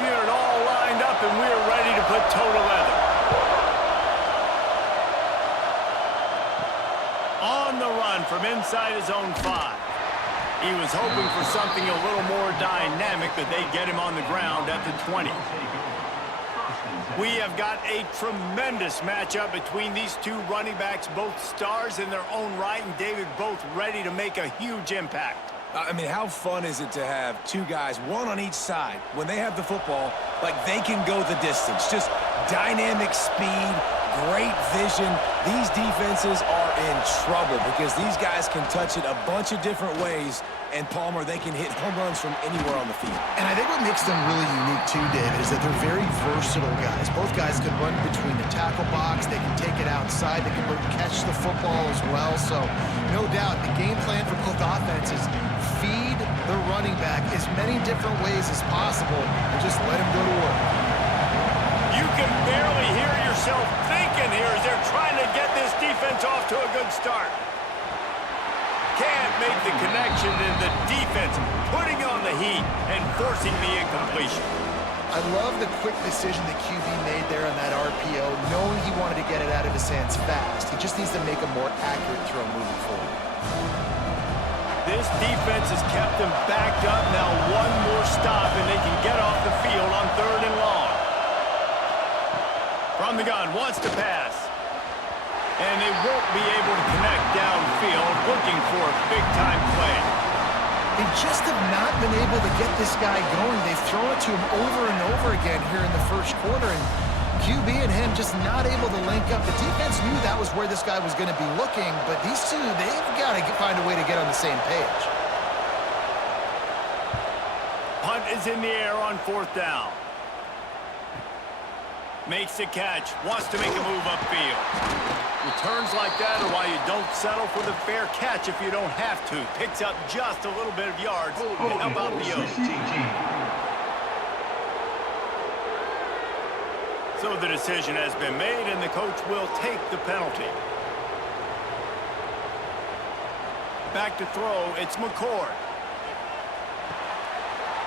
unit all lined up, and we're ready to put toe to leather. On the run from inside his own 5. He was hoping for something a little more dynamic, but they get him on the ground at the 20. We have got a tremendous matchup between these two running backs, both stars in their own right, and David, both ready to make a huge impact. I mean, how fun is it to have two guys, one on each side, when they have the football, like they can go the distance. Just dynamic speed, great vision. These defenses are in trouble because these guys can touch it a bunch of different ways, and Palmer, they can hit home runs from anywhere on the field. And I think what makes them really unique too, David, is that they're very versatile guys. Both guys can run between the tackle box. They can take it outside. They can catch the football as well. So no doubt the game plan for both offenses, feed the running back as many different ways as possible and just let him go to work. You can barely hear yourself thinking here as they're trying to get this defense off to a good start. Can't make the connection, and the defense putting on the heat and forcing the incompletion. I love the quick decision that QB made there on that RPO, knowing he wanted to get it out of his hands fast. He just needs to make a more accurate throw moving forward. This defense has kept them backed up. Now one more stop, and they can get off the field on 3rd and long. From the gun, wants to pass. And they won't be able to connect downfield, looking for a big-time play. They just have not been able to get this guy going. They've thrown it to him over and over again here in the first quarter, and QB and him just not able to link up. The defense knew that was where this guy was going to be looking, but these two, they've got to find a way to get on the same page. Punt is in the air on 4th down. Makes the catch, wants to make a move upfield. Returns like that are why you don't settle for the fair catch if you don't have to. Picks up just a little bit of yards to help out the Oaks. So the decision has been made, and the coach will take the penalty. Back to throw, it's McCord.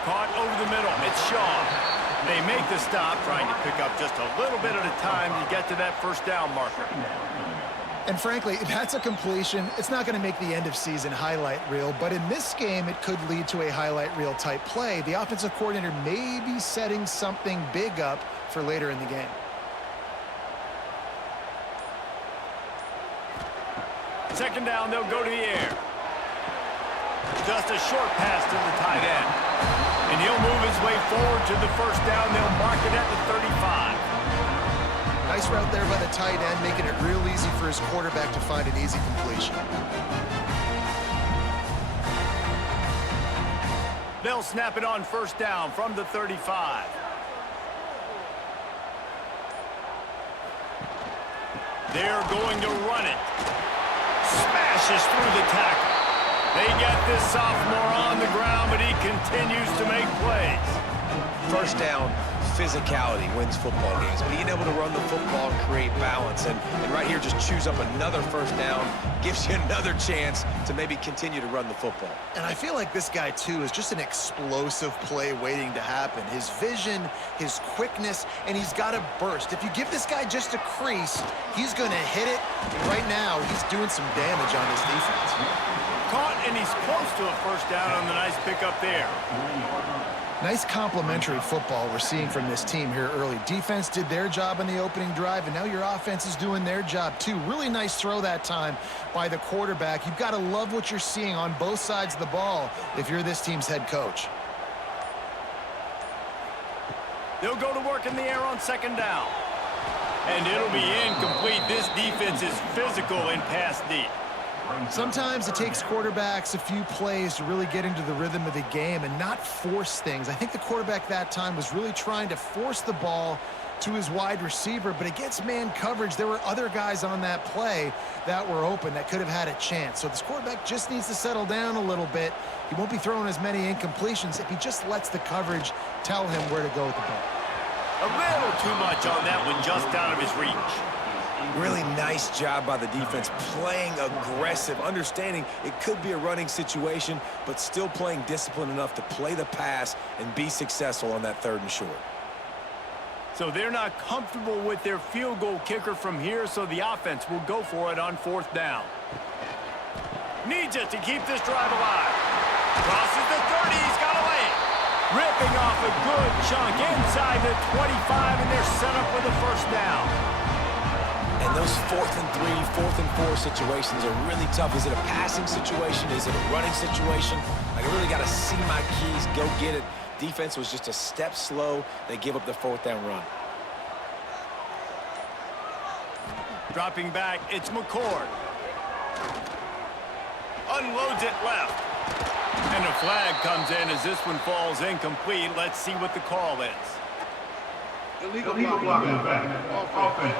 Caught over the middle, it's Shaw. They make the stop, trying to pick up just a little bit at a time to get to that 1st down marker. And frankly, if that's a completion, it's not going to make the end-of-season highlight reel, but in this game, it could lead to a highlight reel type play. The offensive coordinator may be setting something big up for later in the game. Second down, they'll go to the air. Just a short pass to the tight end. And he'll move his way forward to the 1st down. They'll mark it at the 35. Nice route there by the tight end, making it real easy for his quarterback to find an easy completion. They'll snap it on 1st down from the 35. They're going to run it. Smashes through the tackle. They get this sophomore on the ground, but he continues to make plays. 1st down, physicality wins football games. Being able to run the football and create balance. And right here, just choose up another 1st down, gives you another chance to maybe continue to run the football. And I feel like this guy, too, is just an explosive play waiting to happen. His vision, his quickness, and he's got a burst. If you give this guy just a crease, he's going to hit it. And right now, he's doing some damage on this defense. Caught, and he's close to a 1st down on the nice pickup there. Nice complementary football we're seeing from this team here early. Defense did their job on the opening drive, and now your offense is doing their job too. Really nice throw that time by the quarterback. You've got to love what you're seeing on both sides of the ball if you're this team's head coach. They'll go to work in the air on 2nd down. And it'll be incomplete. This defense is physical in pass deep. Sometimes it takes quarterbacks a few plays to really get into the rhythm of the game and not force things. I think the quarterback that time was really trying to force the ball to his wide receiver, but against man coverage, there were other guys on that play that were open that could have had a chance. So this quarterback just needs to settle down a little bit. He won't be throwing as many incompletions if he just lets the coverage tell him where to go with the ball. A little too much on that one, just out of his reach. Really nice job by the defense, playing aggressive, understanding it could be a running situation, but still playing disciplined enough to play the pass and be successful on that 3rd and short. So they're not comfortable with their field goal kicker from here, so the offense will go for it on 4th down. Needs it to keep this drive alive. Crosses the 30, he's got to lay it. Ripping off a good chunk inside the 25, and they're set up with a 1st down. And those 4th and 3, 4th and 4 situations are really tough. Is it a passing situation? Is it a running situation? Like, I really got to see my keys, go get it. Defense was just a step slow. They give up the 4th down run. Dropping back, it's McCord. Unloads it left. And a flag comes in as this one falls incomplete. Let's see what the call is. Illegal block in the back. Offense.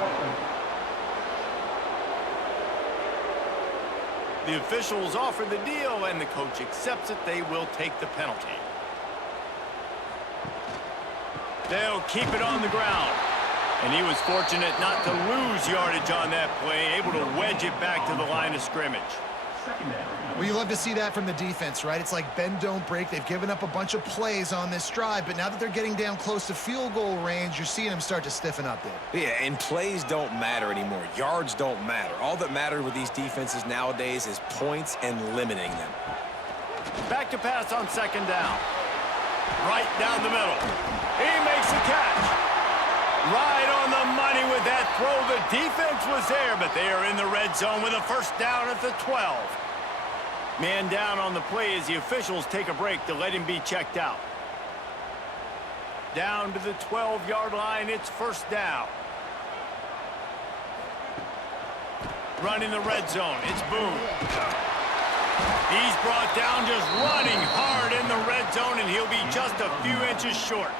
The officials offer the deal, and the coach accepts it. They will take the penalty. They'll keep it on the ground. And he was fortunate not to lose yardage on that play, able to wedge it back to the line of scrimmage. Well, you love to see that from the defense, right? It's like bend, don't break. They've given up a bunch of plays on this drive, but now that they're getting down close to field goal range, you're seeing them start to stiffen up there. Yeah, and plays don't matter anymore. Yards don't matter. All that matters with these defenses nowadays is points and limiting them. Back to pass on 2nd down. Right down the middle. He makes the catch. Right on the money with that throw. The defense was there, but they are in the red zone with a 1st down at the 12. Man down on the play as the officials take a break to let him be checked out. Down to the 12-yard line, it's 1st down. Running the red zone, it's Boone. He's brought down just running hard in the red zone, and he'll be just a few inches short.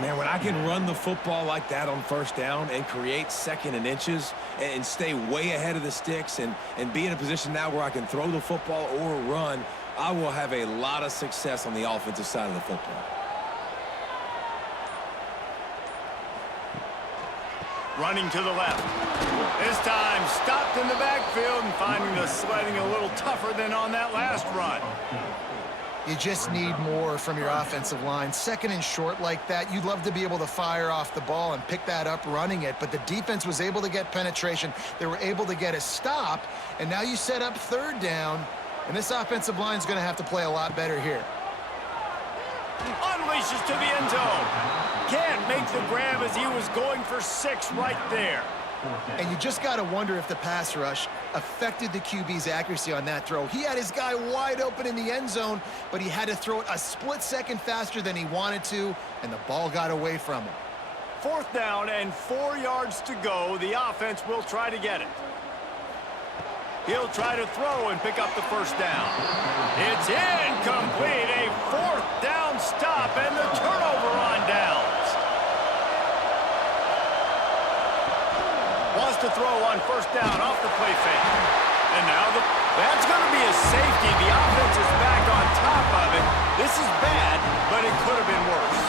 Man, when I can run the football like that on 1st down and create 2nd and inches and stay way ahead of the sticks and be in a position now where I can throw the football or run, I will have a lot of success on the offensive side of the football. Running to the left. This time stopped in the backfield and finding the sledding a little tougher than on that last run. You just need more from your offensive line. 2nd and short like that, you'd love to be able to fire off the ball and pick that up running it, but the defense was able to get penetration. They were able to get a stop, and now you set up 3rd down, and this offensive line is going to have to play a lot better here. Unleashes to the end zone. Can't make the grab as he was going for 6 right there. And you just got to wonder if the pass rush affected the QB's accuracy on that throw. He had his guy wide open in the end zone, but he had to throw it a split second faster than he wanted to, and the ball got away from him. 4th down and 4 yards to go. The offense will try to get it. He'll try to throw and pick up the 1st down. It's incomplete. A 4th down stop and the turnover on downs. Wants to throw on 1st down off the play fake. And now that's going to be a safety. The offense is back on top of it. This is bad, but it could have been worse.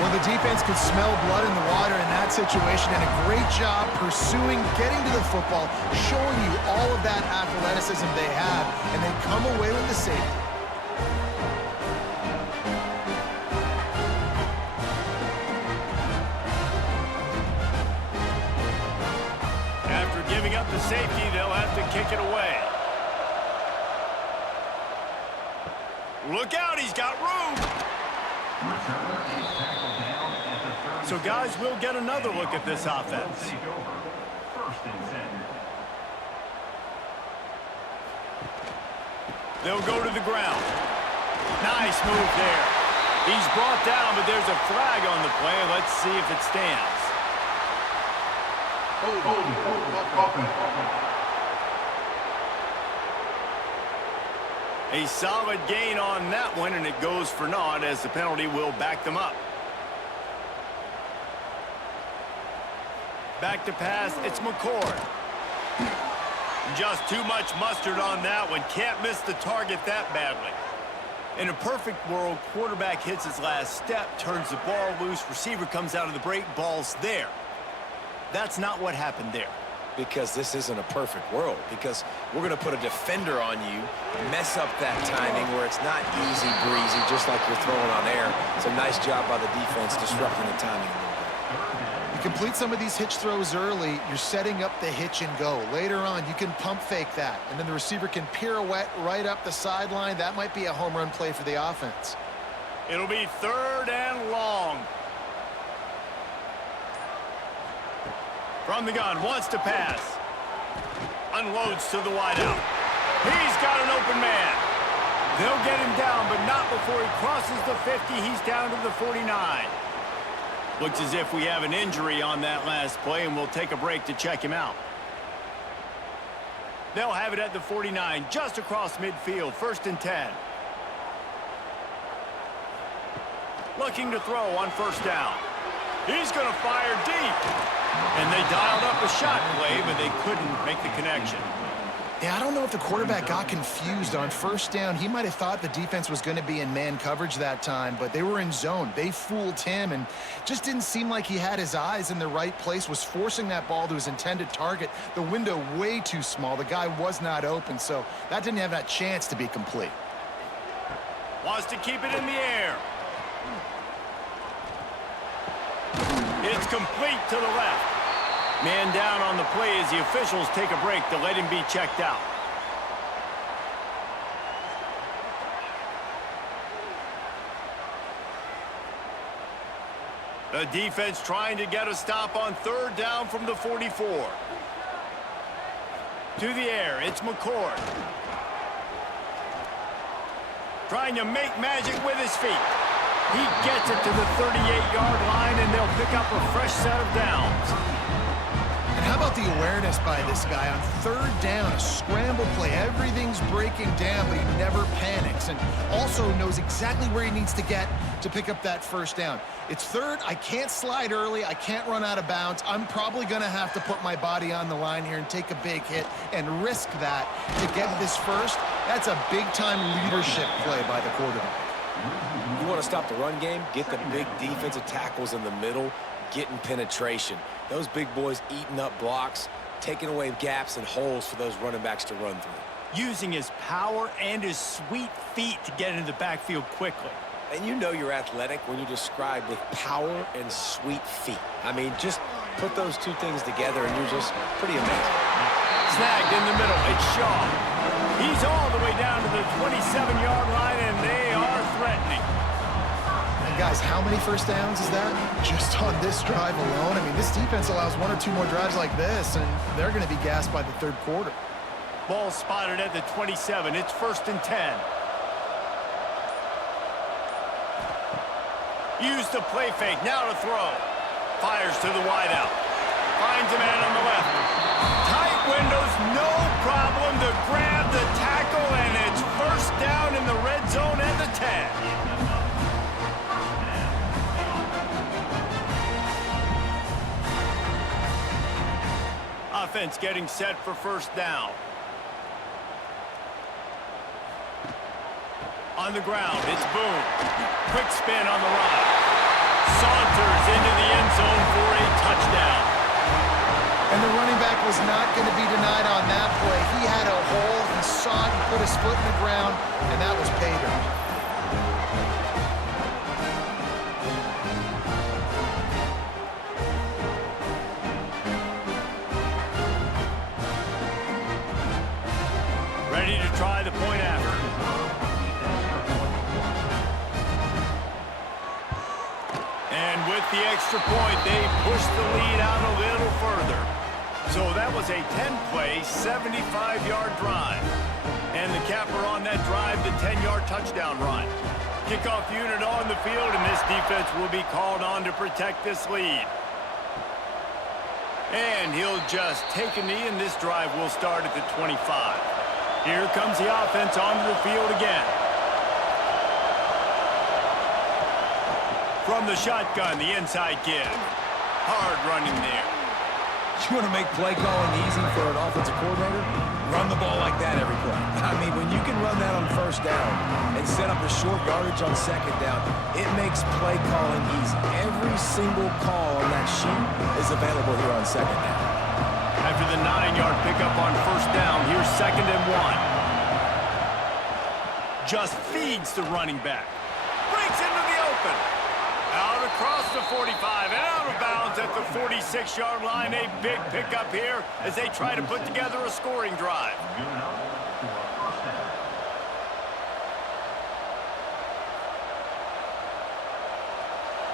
Well, the defense could smell blood in the water in that situation, and a great job pursuing, getting to the football, showing you all of that athleticism they have, and they come away with the safety. After giving up the safety, they'll have to kick it away. Look out, he's got room. So guys, we'll get another look at this offense. They'll go to the ground. Nice move there. He's brought down, but there's a flag on the play. Let's see if it stands. A solid gain on that one, and it goes for naught as the penalty will back them up. Back to pass, it's McCord. Just too much mustard on that one. Can't miss the target that badly. In a perfect world, quarterback hits his last step, turns the ball loose, receiver comes out of the break, ball's there. That's not what happened there. Because this isn't a perfect world. Because we're going to put a defender on you, mess up that timing where it's not easy breezy, just like you're throwing on air. It's a nice job by the defense disrupting the timing a little bit. You complete some of these hitch throws early, you're setting up the hitch and go. Later on, you can pump fake that, and then the receiver can pirouette right up the sideline. That might be a home run play for the offense. It'll be 3rd and long. From the gun, wants to pass. Unloads to the wideout. He's got an open man. They'll get him down, but not before he crosses the 50. He's down to the 49. Looks as if we have an injury on that last play, and we'll take a break to check him out. They'll have it at the 49, just across midfield, 1st and 10. Looking to throw on 1st down. He's going to fire deep. And they dialed up a shot play, but they couldn't make the connection. Yeah, I don't know if the quarterback got confused on 1st down. He might have thought the defense was going to be in man coverage that time, but they were in zone. They fooled him and just didn't seem like he had his eyes in the right place, was forcing that ball to his intended target. The window way too small. The guy was not open, so that didn't have that chance to be complete. Wants to keep it in the air. It's complete to the left. Man down on the play as the officials take a break to let him be checked out. The defense trying to get a stop on 3rd down from the 44. To the air, it's McCord. Trying to make magic with his feet. He gets it to the 38-yard line, and they'll pick up a fresh set of downs. And how about the awareness by this guy on 3rd down, a scramble play. Everything's breaking down, but he never panics and also knows exactly where he needs to get to pick up that 1st down. It's 3rd. I can't slide early. I can't run out of bounds. I'm probably going to have to put my body on the line here and take a big hit and risk that to get this 1st. That's a big-time leadership play by the quarterback. You want to stop the run game? Get the big defensive tackles in the middle, getting penetration. Those big boys eating up blocks, taking away gaps and holes for those running backs to run through. Using his power and his sweet feet to get into the backfield quickly. And you know you're athletic when you're described with power and sweet feet. I mean, just put those two things together and you're just pretty amazing. Snagged in the middle, it's Shaw. He's all the way down to the 27-yard line, and they are threatening. And guys, how many 1st downs is that? Just on this drive alone? I mean, this defense allows 1 or 2 more drives like this, and they're going to be gassed by the 3rd quarter. Ball spotted at the 27. It's 1st and 10. Use the play fake. Now to throw. Fires to the wideout. Finds a man on the left. Tight windows, no problem to grab the tackle, and it's 1st down in the red zone at the 10. Offense getting set for 1st down. On the ground, it's Boone. Quick spin on the run. Saunters into the end zone for a touchdown. And the running back was not going to be denied on that play. He had a hole, he saw it, he put his foot in the ground, and that was pay dirt. Ready to try the point after. And with the extra point, they push the lead out a little further. So that was a 10-play, 75-yard drive. And the capper on that drive, the 10-yard touchdown run. Kickoff unit on the field, and this defense will be called on to protect this lead. And he'll just take a knee, and this drive will start at the 25. Here comes the offense onto the field again. From the shotgun, the inside give. Hard running there. You want to make play calling easy for an offensive coordinator? Run the ball like that every play. I mean, when you can run that on first down and set up a short yardage on second down, it makes play calling easy. Every single call on that sheet is available here on second down. After the 9-yard pickup on first down, here's 2nd and 1. Just feeds the running back. Breaks into the open. Out across the 45 and out of bounds at the 46-yard line. A big pickup here as they try to put together a scoring drive.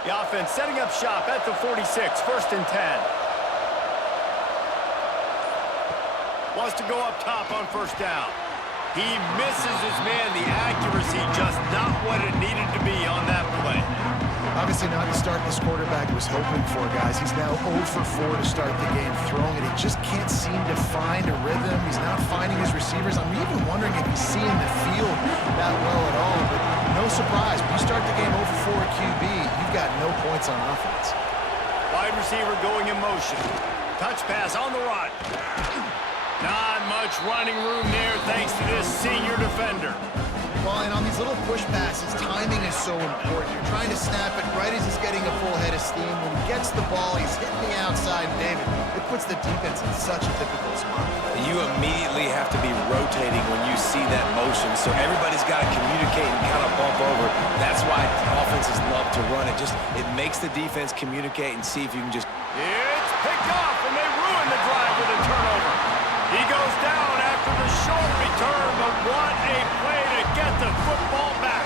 The offense setting up shop at the 46, 1st and 10. Wants to go up top on first down. He misses his man. The accuracy just not what it needed to be on that play. Obviously not the start this quarterback was hoping for, guys. He's now 0 for 4 to start the game throwing it. He just can't seem to find a rhythm. He's not finding his receivers. I'm even wondering if he's seeing the field that well at all. But no surprise, when you start the game 0 for 4 at QB, you've got no points on offense. Wide receiver going in motion. Touch pass on the run. Not much running room there thanks to this senior defender. Well, and on these little push passes, timing is so important. You're trying to snap it right as he's getting a full head of steam. When he gets the ball, he's hitting the outside. David, it puts the defense in such a difficult spot. You immediately have to be rotating when you see that motion, so everybody's got to communicate and kind of bump over. That's why offenses love to run it. It makes the defense communicate and see if you can just... It's picked off, and they ruin the drive with a turnover. He goes down after the short return, but what a play to get the football back.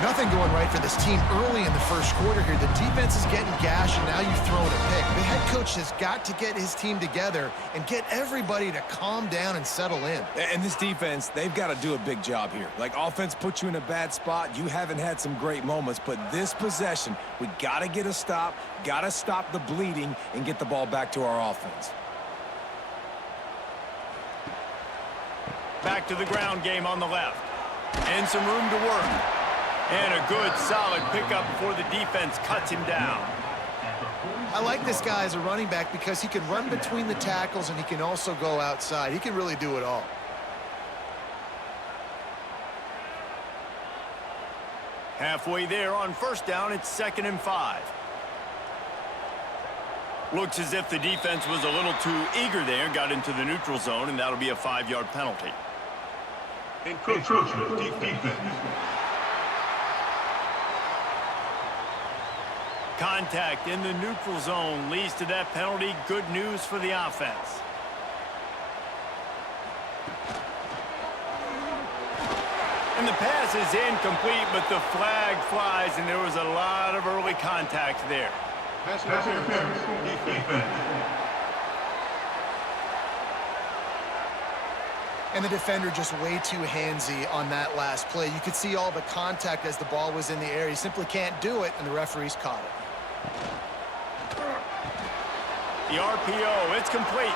Nothing going right for this team early in the first quarter here. The defense is getting gashed, and now you've thrown a pick. The head coach has got to get his team together and get everybody to calm down and settle in. And this defense, they've got to do a big job here. Like, offense puts you in a bad spot. You haven't had some great moments, but this possession, we got to get a stop, got to stop the bleeding, and get the ball back to our offense. Back to the ground game on the left. And some room to work. And a good, solid pickup before the defense cuts him down. I like this guy as a running back because he can run between the tackles and he can also go outside. He can really do it all. Halfway there on first down, it's 2nd and 5. Looks as if the defense was a little too eager there, got into the neutral zone, and that'll be a 5-yard penalty. Encroachment, defense. Contact in the neutral zone leads to that penalty. Good news for the offense. And the pass is incomplete, but the flag flies, and there was a lot of early contact there. Pass interference, defense. And the defender just way too handsy on that last play. You could see all the contact as the ball was in the air. He simply can't do it, and the referees caught it. The RPO, it's complete.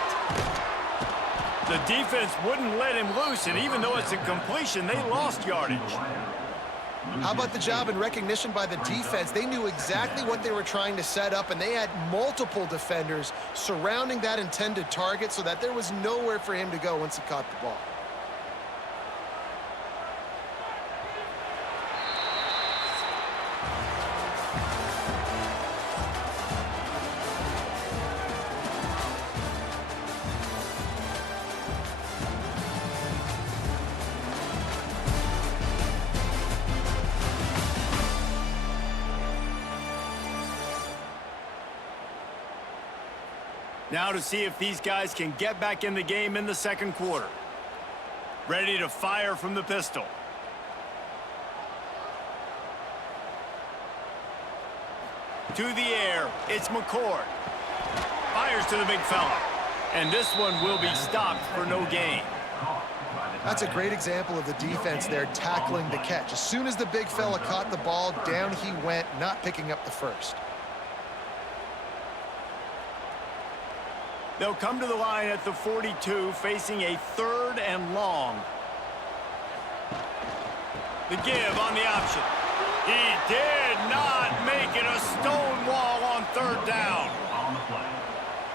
The defense wouldn't let him loose, and even though it's a completion, they lost yardage. How about the job and recognition by the defense? They knew exactly what they were trying to set up, and they had multiple defenders surrounding that intended target so that there was nowhere for him to go once he caught the ball. Now to see if these guys can get back in the game in the second quarter. Ready to fire from the pistol. To the air, it's McCord. Fires to the big fella. And this one will be stopped for no gain. That's a great example of the defense there tackling the catch. As soon as the big fella caught the ball, down he went, not picking up the first. They'll come to the line at the 42, facing a 3rd and long. The give on the option. He did not make it a stone wall on 3rd down.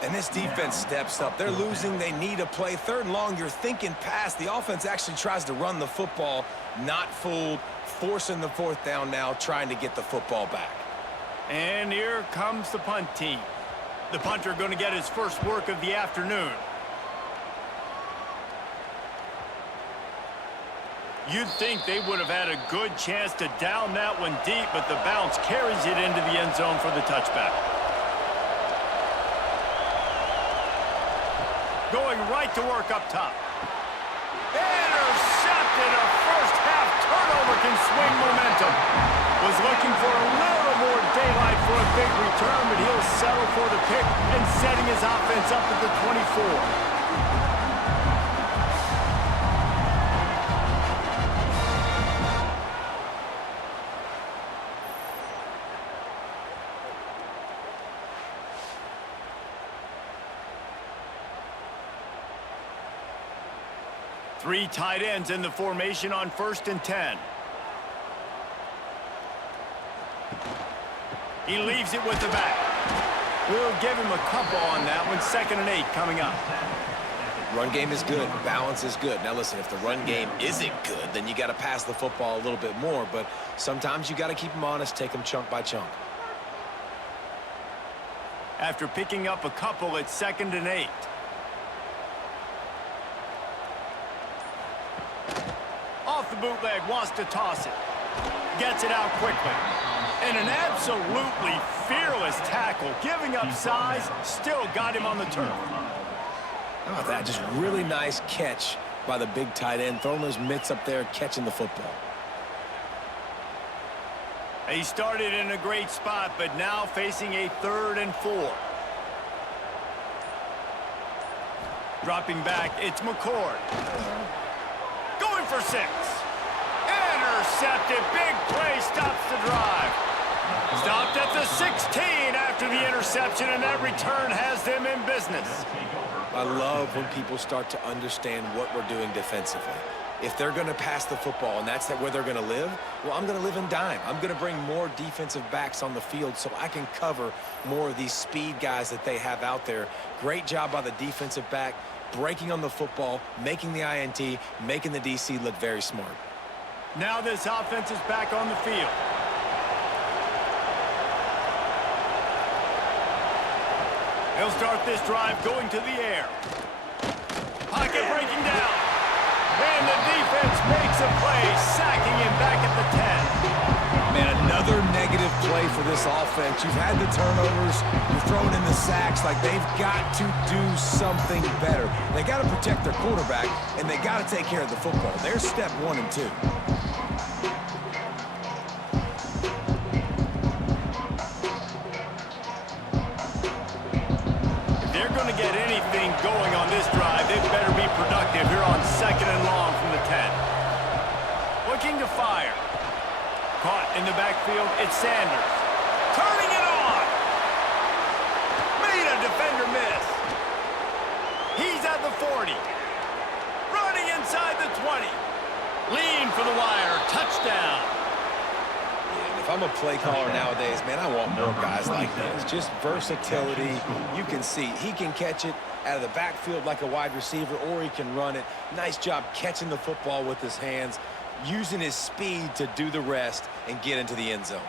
And this defense steps up. They're losing. They need a play. 3rd and long, you're thinking pass. The offense actually tries to run the football. Not fooled. Forcing the 4th down now, trying to get the football back. And here comes the punt team. The punter going to get his first work of the afternoon. You'd think they would have had a good chance to down that one deep, but the bounce carries it into the end zone for the touchback. Going right to work up top. Intercepted. A first-half turnover can swing momentum. Was looking for a little more daylight for a big return, but he'll settle for the pick and setting his offense up at the 24. Three tight ends in the formation on 1st and 10. He leaves it with the back. We'll give him a couple on that one. 2nd and 8 coming up. Run game is good. Balance is good. Now listen, if the run game isn't good, then you got to pass the football a little bit more. But sometimes you got to keep them honest, take them chunk by chunk. After picking up a couple, it's 2nd and 8. Off the bootleg, wants to toss it. Gets it out quickly. And an absolutely fearless tackle. Giving up size, still got him on the turf. How about that? Just really nice catch by the big tight end. Throwing those mitts up there, catching the football. He started in a great spot, but now facing a 3rd and 4. Dropping back, it's McCord. Going for 6. Intercepted. Big play stops the drive. Stopped at the 16 after the interception, and that return has them in business. I love when people start to understand what we're doing defensively. If they're going to pass the football and that's where they're going to live, well, I'm going to live in dime. I'm going to bring more defensive backs on the field so I can cover more of these speed guys that they have out there. Great job by the defensive back, breaking on the football, making the INT, making the DC look very smart. Now this offense is back on the field. He'll start this drive going to the air. Pocket breaking down. And the defense makes a play, sacking him back at the 10. Man, another negative play for this offense. You've had the turnovers. You're throwing in the sacks. Like, they've got to do something better. They got to protect their quarterback, and they got to take care of the football. There's step 1 and 2. Get anything going on this drive, they better be productive here on 2nd and long from the 10. Looking to fire. Caught in the backfield, it's Sanders. Turning it on. Made a defender miss. He's at the 40. Running inside the 20. Lean for the wire, touchdown. If I'm a play caller nowadays, man, I want more guys like this. Just versatility. You can see he can catch it out of the backfield like a wide receiver, or he can run it. Nice job catching the football with his hands, using his speed to do the rest and get into the end zone.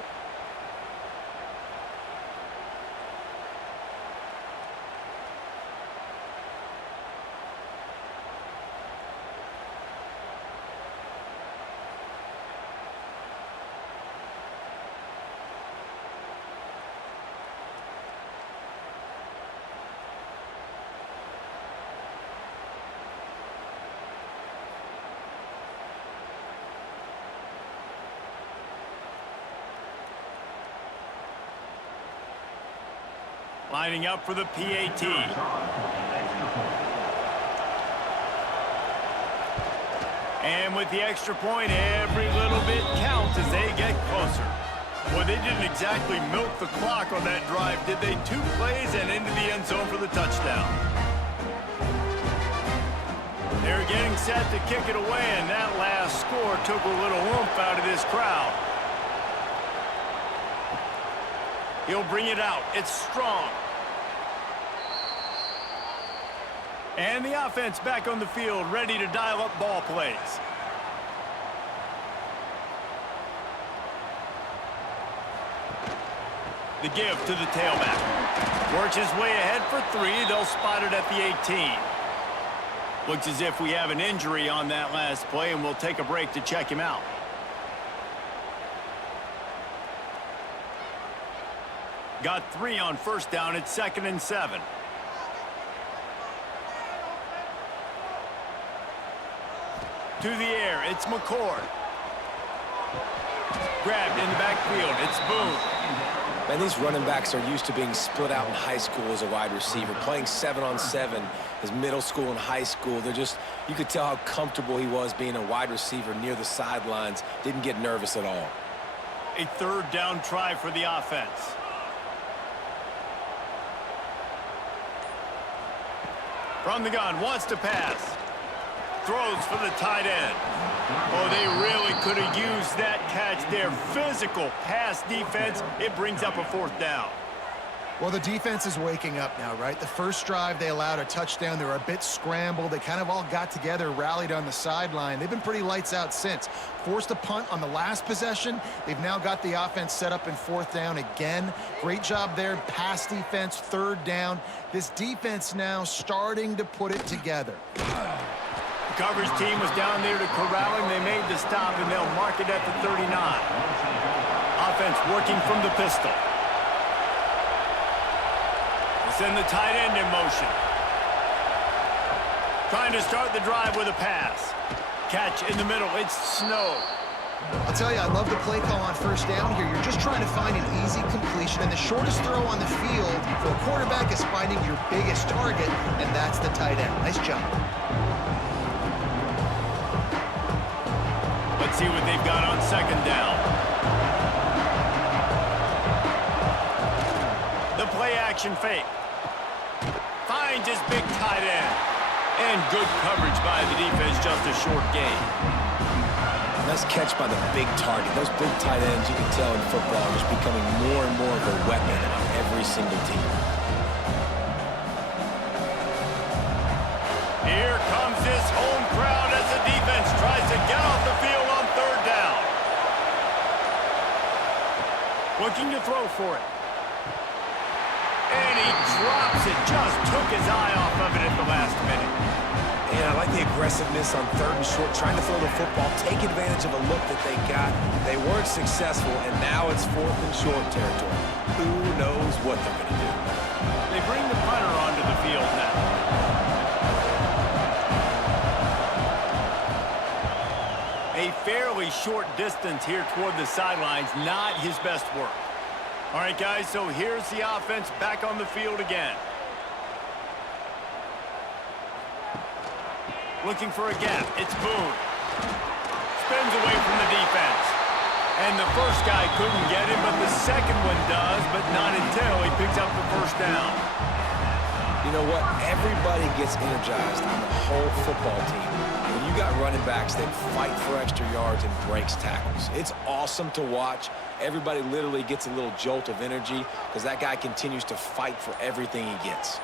Lining up for the PAT. And with the extra point, every little bit counts as they get closer. Well, they didn't exactly milk the clock on that drive, did they? 2 plays and into the end zone for the touchdown. They're getting set to kick it away, and that last score took a little oomph out of this crowd. He'll bring it out. It's strong. And the offense back on the field, ready to dial up ball plays. The give to the tailback. Works his way ahead for 3. They'll spot it at the 18. Looks as if we have an injury on that last play, and we'll take a break to check him out. Got 3 on first down. It's 2nd and 7. To the air, it's McCord. Grabbed in the backfield, it's Boone. Man, these running backs are used to being split out in high school as a wide receiver. Playing 7-on-7 as middle school and high school. They're just, you could tell how comfortable he was being a wide receiver near the sidelines. Didn't get nervous at all. A 3rd down try for the offense. From the gun, wants to pass. Throws for the tight end. Oh, they really could have used that catch there. Physical pass defense. It brings up a 4th down. Well, the defense is waking up now, right? The first drive, they allowed a touchdown. They were a bit scrambled. They kind of all got together, rallied on the sideline. They've been pretty lights out since. Forced a punt on the last possession. They've now got the offense set up in 4th down again. Great job there. Pass defense, 3rd down. This defense now starting to put it together. The coverage team was down there to corral him. They made the stop, and they'll mark it at the 39. Offense working from the pistol. Send the tight end in motion. Trying to start the drive with a pass. Catch in the middle. It's Snow. I'll tell you, I love the play call on 1st down here. You're just trying to find an easy completion, and the shortest throw on the field for a quarterback is finding your biggest target, and that's the tight end. Nice job. Let's see what they've got on 2nd down. The play action fake. Finds his big tight end. And good coverage by the defense, just a short gain. Nice catch by the big target. Those big tight ends, you can tell in football, are just becoming more and more of a weapon on every single team. Here comes this home crowd as the defense tries to get off the field on 3rd down. Looking to throw for it. And he drops it. Just took his eye off of it at the last minute. And I like the aggressiveness on 3rd and short, trying to throw the football, take advantage of a look that they got. They weren't successful, and now it's 4th and short territory. Who knows what they're going to do? They bring the punter onto the field now. A fairly short distance here toward the sidelines, not his best work. All right, guys, so here's the offense back on the field again. Looking for a gap. It's Boone. Spins away from the defense. And the first guy couldn't get him, but the second one does, but not until he picks up the 1st down. You know what? Everybody gets energized on the whole football team. When you got running backs that fight for extra yards and breaks tackles, it's awesome to watch. Everybody literally gets a little jolt of energy because that guy continues to fight for everything he gets.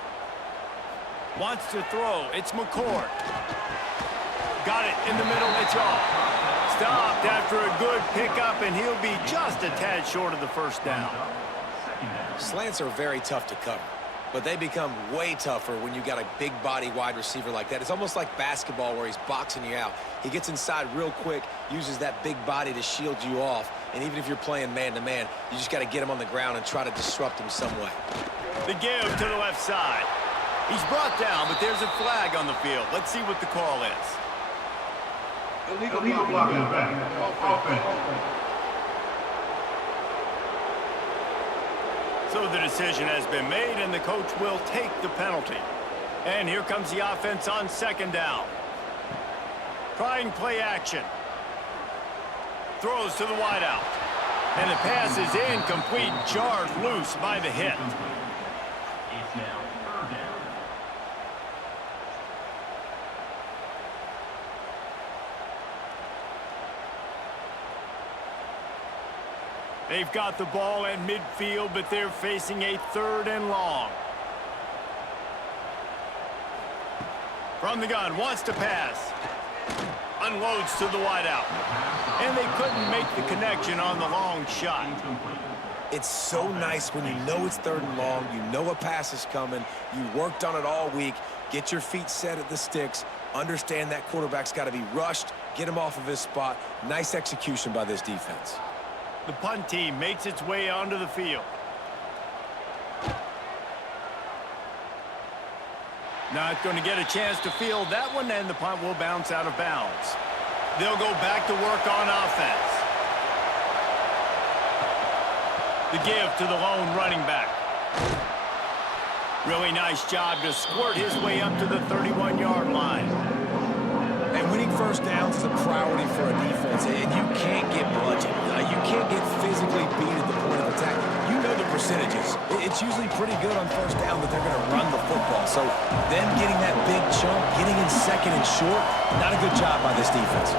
Wants to throw. It's McCord. Got it in the middle. It's off. Stopped after a good pickup, and he'll be just a tad short of the 1st down. Slants are very tough to cover, but they become way tougher when you got a big body wide receiver like that. It's almost like basketball where he's boxing you out. He gets inside real quick, uses that big body to shield you off, and even if you're playing man-to-man, you just got to get him on the ground and try to disrupt him some way. The give to the left side. He's brought down, but there's a flag on the field. Let's see what the call is. Illegal blocking back. Offense. So the decision has been made, and the coach will take the penalty. And here comes the offense on 2nd down. Trying play action. Throws to the wideout. And the pass is incomplete, jarred loose by the hit. It's now 3rd down. They've got the ball at midfield, but they're facing a 3rd and long. From the gun, wants to pass. Unloads to the wideout. And they couldn't make the connection on the long shot. It's so nice when you know it's 3rd and long, you know a pass is coming, you worked on it all week, get your feet set at the sticks, understand that quarterback's got to be rushed, get him off of his spot. Nice execution by this defense. The punt team makes its way onto the field. Not going to get a chance to field that one, and the punt will bounce out of bounds. They'll go back to work on offense. The give to the lone running back. Really nice job to squirt his way up to the 31-yard line. And winning first downs is a priority for a defense, and you can't get bludgeoned. You can't get physically beat at the point of attack. You know the percentages. It's usually pretty good on first down that they're going to run the football. So them getting that big chunk, getting in 2nd and short, not a good job by this defense.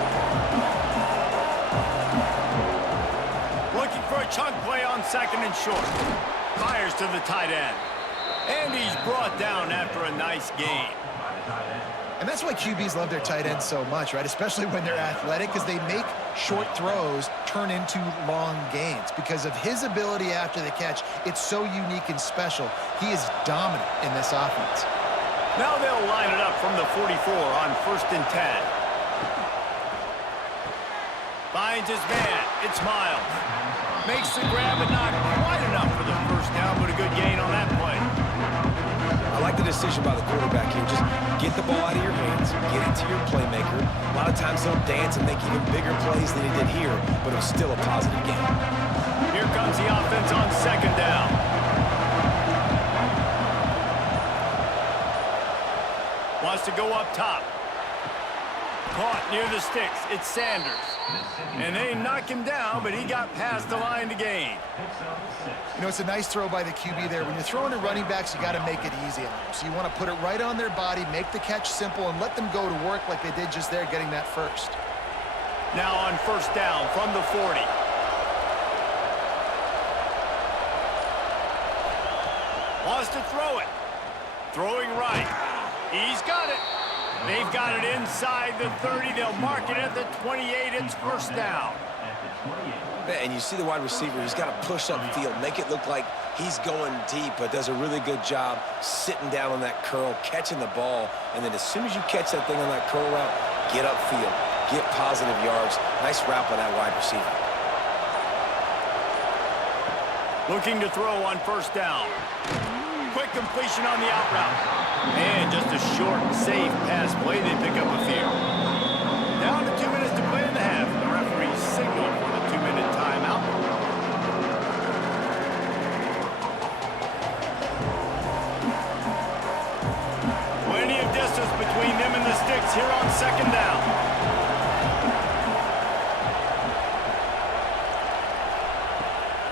Looking for a chunk play on 2nd and short. Fires to the tight end. And he's brought down after a nice gain. And that's why QBs love their tight ends so much, right? Especially when they're athletic, because they make short throws turn into long gains. Because of his ability after the catch, it's so unique and special. He is dominant in this offense. Now they'll line it up from the 44 on 1st and 10. Finds his man. It's Miles. Makes the grab and not quite enough for the first down, but a good gain on that play. I like the decision by the quarterback here. Just get the ball out of your hands, get it to your playmaker. A lot of times he'll dance and make even bigger plays than he did here, but it was still a positive game. Here comes the offense on 2nd down. Wants to go up top. Caught near the sticks. It's Sanders. And they knock him down, but he got past the line to gain. You know, it's a nice throw by the QB there. When you're throwing to running backs, you got to make it easy on them. So you want to put it right on their body, make the catch simple, and let them go to work like they did just there, getting that first. Now on 1st down from the 40. Wants to throw it. Throwing right. He's got it. They've got it inside the 30. They'll mark it at the 28. It's 1st down. And you see the wide receiver, he's got to push up field, make it look like he's going deep, but does a really good job sitting down on that curl, catching the ball, and then as soon as you catch that thing on that curl route, get upfield, get positive yards. Nice route by that wide receiver. Looking to throw on 1st down. Quick completion on the out route. And just a short, safe pass play. They pick up a field. Down to 2 minutes to play in the half. The referee signaled for the 2-minute timeout. Plenty of distance between them and the sticks here on 2nd down.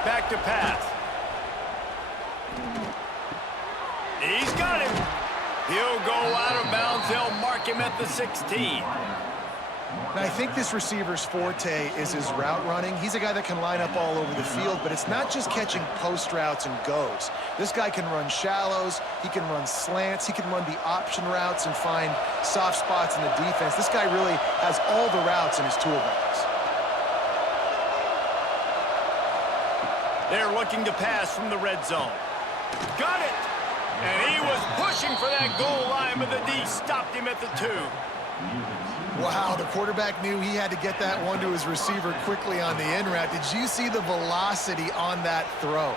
Back to pass. He's got him. He'll go out of bounds. They'll mark him at the 16. And I think this receiver's forte is his route running. He's a guy that can line up all over the field, but it's not just catching post routes and goes. This guy can run shallows, he can run slants, he can run the option routes and find soft spots in the defense. This guy really has all the routes in his toolbox. They're looking to pass from the red zone. Got it! And he was pushing for that goal line, but the D stopped him at the 2. Wow, the quarterback knew he had to get that one to his receiver quickly on the in route. Did you see the velocity on that throw?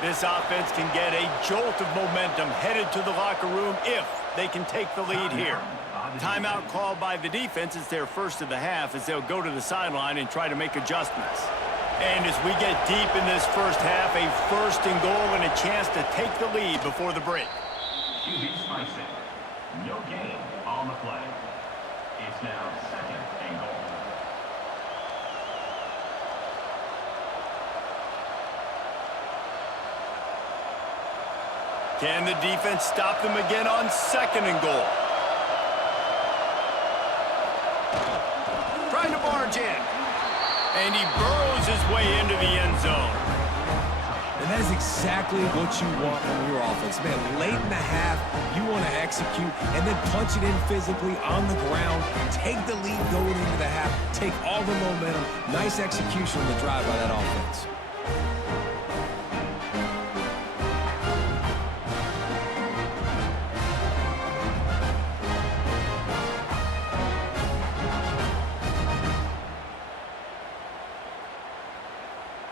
This offense can get a jolt of momentum headed to the locker room if they can take the lead here. Timeout called by the defense. It's their first of the half as they'll go to the sideline and try to make adjustments. And as we get deep in this first half, a 1st and goal and a chance to take the lead before the break. QB spicing. No gain on the play. It's now 2nd and goal. Can the defense stop them again on 2nd and goal? Trying to barge in. And he burrows his way into the end zone. And And that is exactly what you want from your offense. Man, late in the half, you want to execute and then punch it in physically on the ground, take the lead going into the half, take all the momentum. Nice execution on the drive by that offense.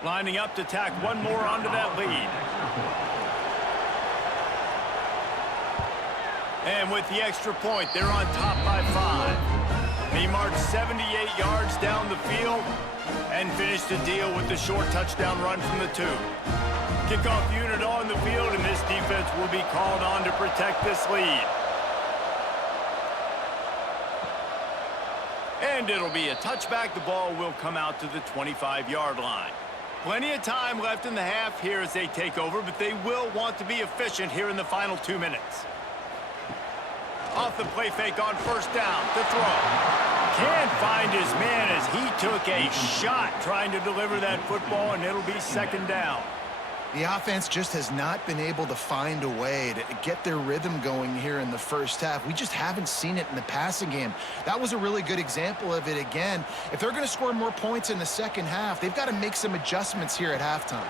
Lining up to tack one more onto that lead. And with the extra point, they're on top by 5. He marched 78 yards down the field and finished the deal with the short touchdown run from the 2. Kickoff unit on the field, and this defense will be called on to protect this lead. And it'll be a touchback. The ball will come out to the 25-yard line. Plenty of time left in the half here as they take over, but they will want to be efficient here in the final 2 minutes. Off the play fake on first down to throw. Can't find his man as he took a shot trying to deliver that football, and it'll be second down. The offense just has not been able to find a way to get their rhythm going here in the first half. We just haven't seen it in the passing game. That was a really good example of it again. If they're going to score more points in the second half, they've got to make some adjustments here at halftime.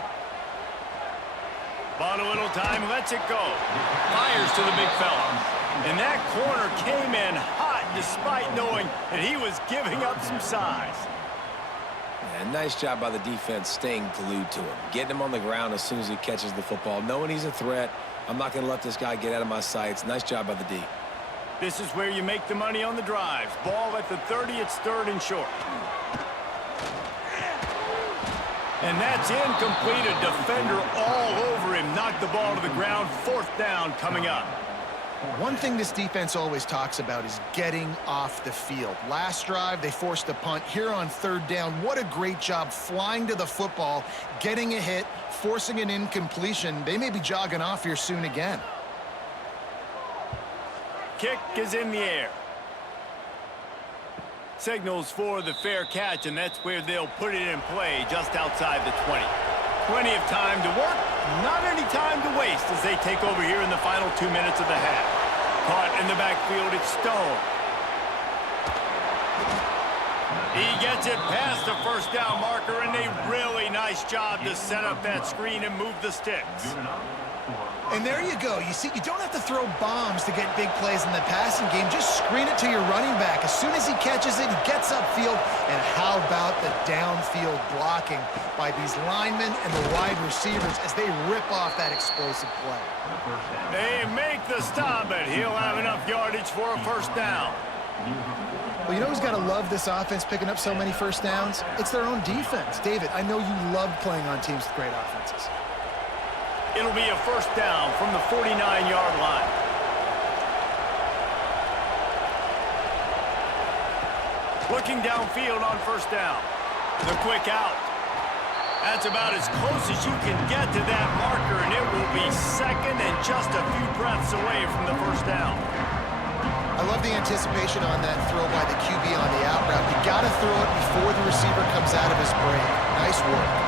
Bought a little time, lets it go. Fires to the big fella. And that corner came in hot despite knowing that he was giving up some size. And nice job by the defense staying glued to him, getting him on the ground as soon as he catches the football, knowing he's a threat. I'm not going to let this guy get out of my sights. Nice job by the D. This is where you make the money on the drives. Ball at the 30, it's third and short. And that's incomplete. A defender all over him. Knocked the ball to the ground. Fourth down coming up. One thing this defense always talks about is getting off the field. Last drive, they forced a punt. Here on third down, what a great job flying to the football, getting a hit, forcing an incompletion. They may be jogging off here soon again. Kick is in the air. Signals for the fair catch, and that's where they'll put it in play just outside the 20. Plenty of time to work, not any time to waste as they take over here in the final 2 minutes of the half. Caught in the backfield, it's Stone. He gets it past the first down marker, and a really nice job to set up that screen and move the sticks. And there you go. You see, you don't have to throw bombs to get big plays in the passing game. Just screen it to your running back. As soon as he catches it, he gets upfield. And how about the downfield blocking by these linemen and the wide receivers as they rip off that explosive play? They make the stop, but he'll have enough yardage for a first down. Well, you know who's got to love this offense picking up so many first downs? It's their own defense. David, I know you love playing on teams with great offenses. It'll be a first down from the 49-yard line. Looking downfield on first down. The quick out. That's about as close as you can get to that marker, and it will be second and just a few breaths away from the first down. I love the anticipation on that throw by the QB on the out route. You got to throw it before the receiver comes out of his break. Nice work.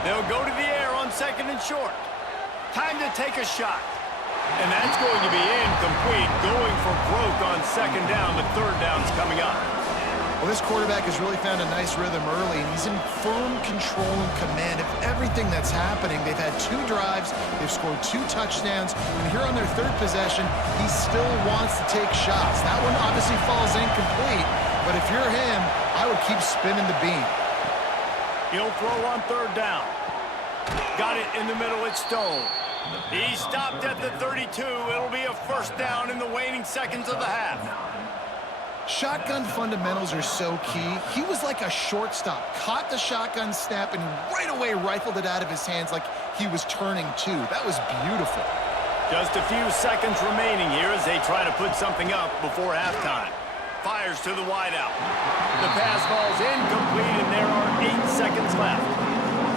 They'll go to the air on second and short. Time to take a shot. And that's going to be incomplete. Going for broke on second down, but third down's coming up. Well, this quarterback has really found a nice rhythm early, and he's in firm control and command of everything that's happening. They've had 2 drives. They've scored 2 touchdowns. And here on their third possession, he still wants to take shots. That one obviously falls incomplete, but if you're him, I would keep spinning the beam. He'll throw on third down. Got it in the middle, it's Stone. He stopped at the 32. It'll be a first down in the waning seconds of the half. Shotgun fundamentals are so key. He was like a shortstop, caught the shotgun snap, and right away rifled it out of his hands like he was turning 2. That was beautiful. Just a few seconds remaining here as they try to put something up before halftime. Fires to the wideout. The pass falls incomplete, and there are 8 seconds left.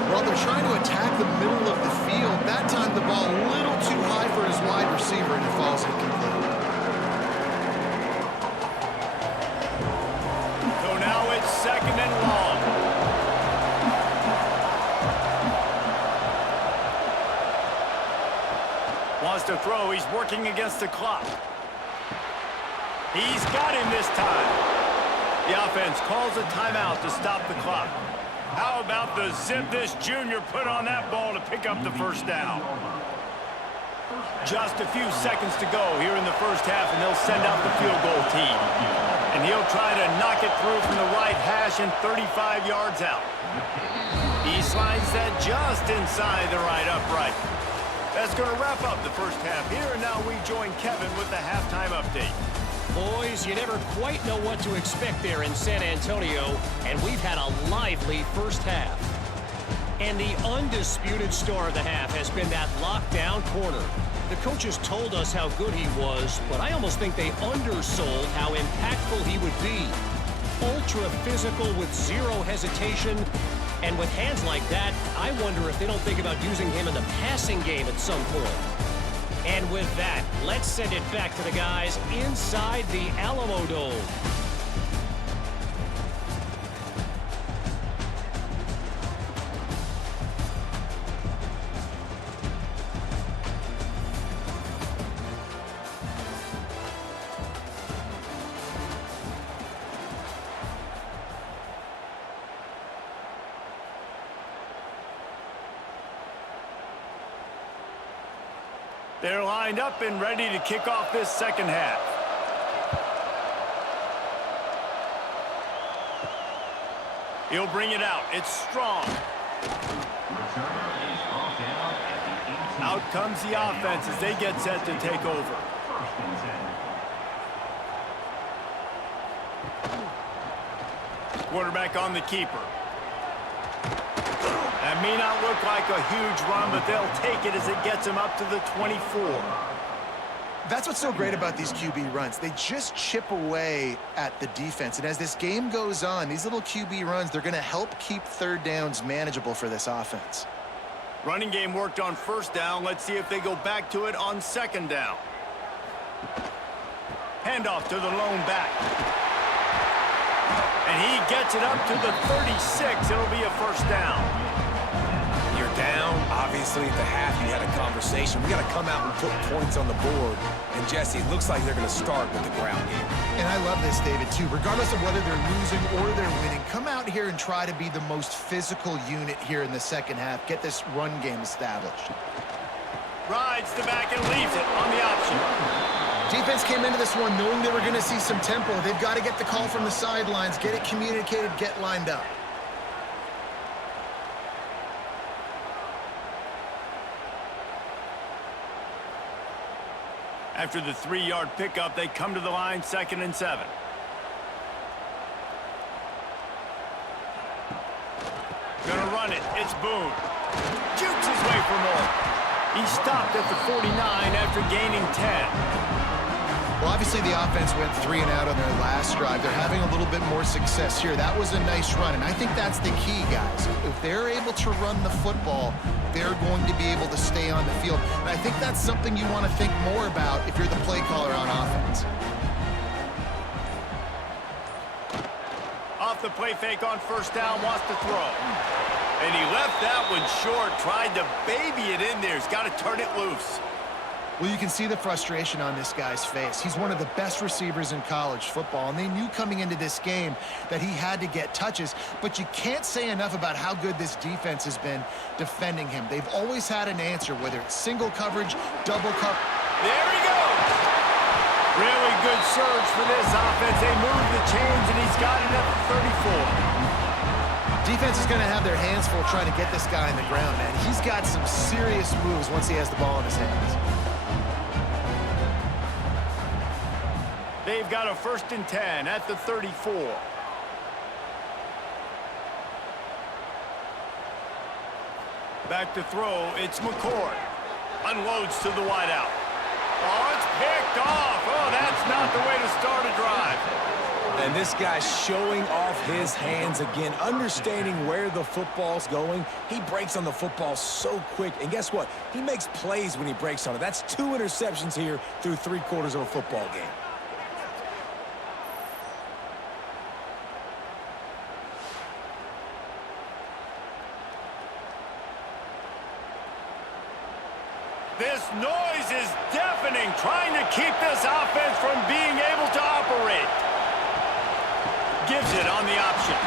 Well, they're trying to attack the middle of the field. That time the ball a little too high for his wide receiver, and it falls incomplete. So now it's second and long. to throw. He's working against the clock. He's got him this time. The offense calls a timeout to stop the clock. How about the zip this junior put on that ball to pick up the first down? Just a few seconds to go here in the first half, and they'll send out the field goal team. And he'll try to knock it through from the right hash and 35 yards out. He slides that just inside the right upright. That's going to wrap up the first half here, and now we join Kevin with the halftime update. Boys, you never quite know what to expect there in San Antonio, and we've had a lively first half. And the undisputed star of the half has been that lockdown corner. The coaches told us how good he was, but I almost think they undersold how impactful he would be. Ultra physical with zero hesitation, and with hands like that, I wonder if they don't think about using him in the passing game at some point. And with that, let's send it back to the guys inside the Alamo Dome. They're lined up and ready to kick off this second half. He'll bring it out. It's strong. Out comes the offense as they get set to take over. Quarterback on the keeper. That may not look like a huge run, but they'll take it as it gets them up to the 24. That's what's so great about these QB runs. They just chip away at the defense. And as this game goes on, these little QB runs, they're going to help keep third downs manageable for this offense. Running game worked on first down. Let's see if they go back to it on second down. Handoff to the lone back. And he gets it up to the 36. It'll be a first down. You're down. Obviously, at the half, you had a conversation. We got to come out and put points on the board. And, Jesse, it looks like they're going to start with the ground game. And I love this, David, too. Regardless of whether they're losing or they're winning, come out here and try to be the most physical unit here in the second half. Get this run game established. Rides the back and leaves it on the option. Defense came into this one knowing they were going to see some tempo. They've got to get the call from the sidelines, get it communicated, get lined up. After the 3-yard pickup, they come to the line, 2nd and 7. Gonna run it. It's Boone. Jukes his way for more. He stopped at the 49 after gaining 10. Well, obviously the offense went 3 and out on their last drive. They're having a little bit more success here. That was a nice run, and I think that's the key, guys. If they're able to run the football, they're going to be able to stay on the field. And I think that's something you want to think more about if you're the play caller on offense. Off the play fake on first down, wants to throw. And he left that one short, tried to baby it in there. He's got to turn it loose. Well, you can see the frustration on this guy's face. He's one of the best receivers in college football, and they knew coming into this game that he had to get touches, but you can't say enough about how good this defense has been defending him. They've always had an answer, whether it's single coverage, double coverage. There he goes! Really good surge for this offense. They move the chains, and he's got it at the 34. Defense is going to have their hands full trying to get this guy on the ground, man. He's got some serious moves once he has the ball in his hands. They've got a 1st and 10 at the 34. Back to throw, it's McCord. Unloads to the wideout. Oh, it's picked off. Oh, that's not the way to start a drive. And this guy's showing off his hands again, understanding where the football's going. He breaks on the football so quick. And guess what? He makes plays when he breaks on it. That's 2 interceptions here through 3 quarters of a football game. This noise is deafening, trying to keep this offense from being able to operate. Gives it on the option.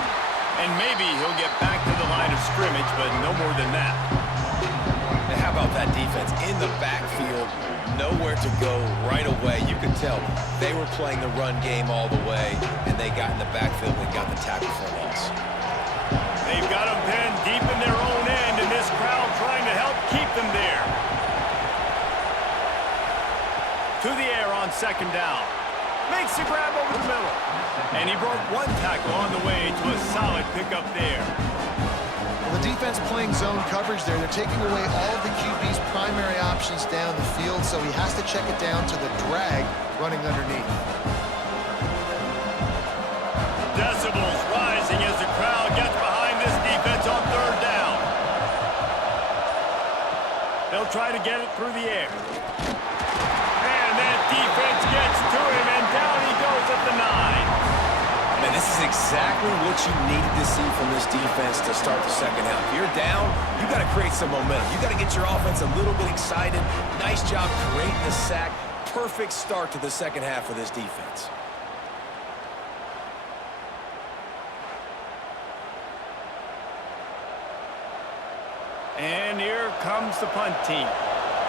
And maybe he'll get back to the line of scrimmage, but no more than that. And how about that defense in the backfield? Nowhere to go right away. You could tell they were playing the run game all the way, and they got in the backfield and got the tackle for a loss. They've got them pinned deep in their own end, and this crowd trying to help keep them there. To the air on second down. Makes the grab over the middle. And he broke one tackle on the way to a solid pickup there. Well, the defense playing zone coverage there. They're taking away all of the QB's primary options down the field, so he has to check it down to the drag running underneath. Decibels rising as the crowd gets behind this defense on third down. They'll try to get it through the air. And that defense gets to him, and down he goes at the 9. Man, this is exactly what you needed to see from this defense to start the second half. If you're down, you got to create some momentum. You got to get your offense a little bit excited. Nice job creating the sack. Perfect start to the second half for this defense. And here comes the punt team.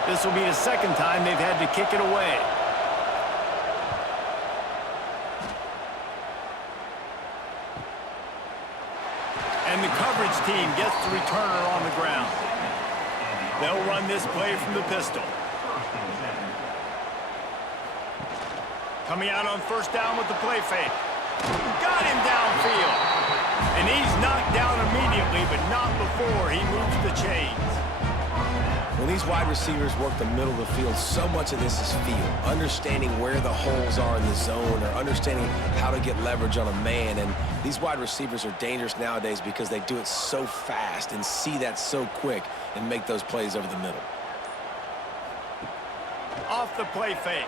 This will be the second time they've had to kick it away. And the coverage team gets the returner on the ground. They'll run this play from the pistol. Coming out on first down with the play fake. Got him downfield. And he's knocked down immediately, but not before he moves the chains. When these wide receivers work the middle of the field, so much of this is feel. Understanding where the holes are in the zone or understanding how to get leverage on a man. And these wide receivers are dangerous nowadays because they do it so fast and see that so quick and make those plays over the middle. Off the play fake.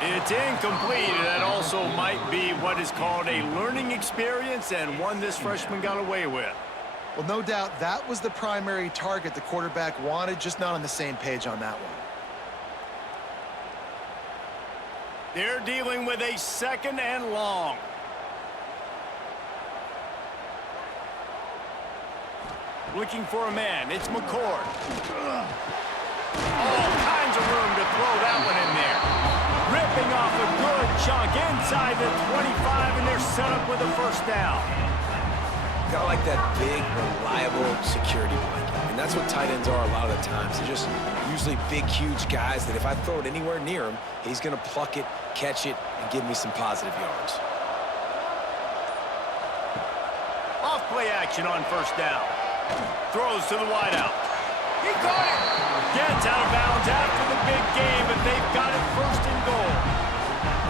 It's incomplete, and that also might be what is called a learning experience and one this freshman got away with. Well, no doubt that was the primary target the quarterback wanted, just not on the same page on that one. They're dealing with a second and long. Looking for a man. It's McCord. All kinds of room to throw that one in there. Ripping off a good chunk inside the 25, and they're set up with a first down. Kind of like that big, reliable security blanket. And that's what tight ends are a lot of the times. They're just usually big, huge guys that if I throw it anywhere near him, he's going to pluck it, catch it, and give me some positive yards. Off play action on first down. Throws to the wideout. He caught it. Gets out of bounds after the big game, but they've got it first and goal.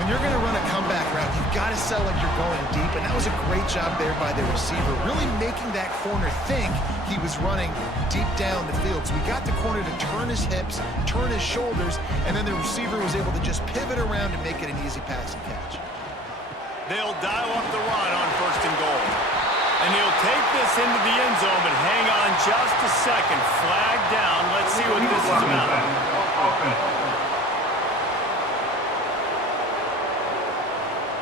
When you're going to run a comeback route, you've got to sell like you're going deep, and that was a great job there by the receiver, really making that corner think he was running deep down the field. So we got the corner to turn his hips, turn his shoulders, and then the receiver was able to just pivot around and make it an easy pass and catch. They'll dial up the run on first and goal. And he'll take this into the end zone, but hang on just a second. Flag down. Let's see what this is about.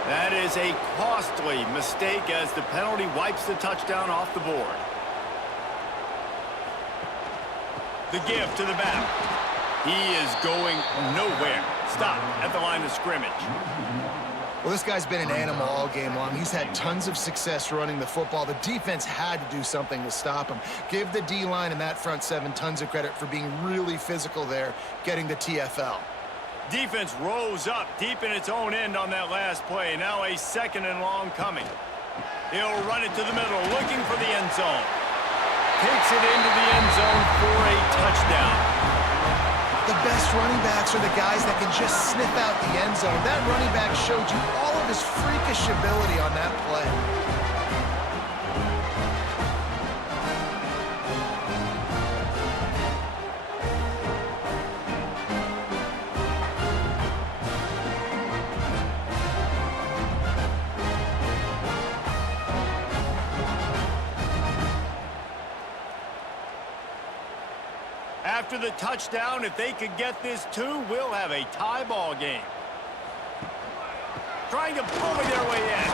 That is a costly mistake as the penalty wipes the touchdown off the board. The give to the back. He is going nowhere. Stop at the line of scrimmage. Well, this guy's been an animal all game long. He's had tons of success running the football. The defense had to do something to stop him. Give the D-line and that front seven tons of credit for being really physical there, getting the TFL. Defense rose up deep in its own end on that last play. Now a second and long coming. He'll run it to the middle, looking for the end zone. Takes it into the end zone for a touchdown. The best running backs are the guys that can just sniff out the end zone. That running back showed you all of his freakish ability on that play. After the touchdown, if they could get this too, we'll have a tie ball game. Trying to bully their way in.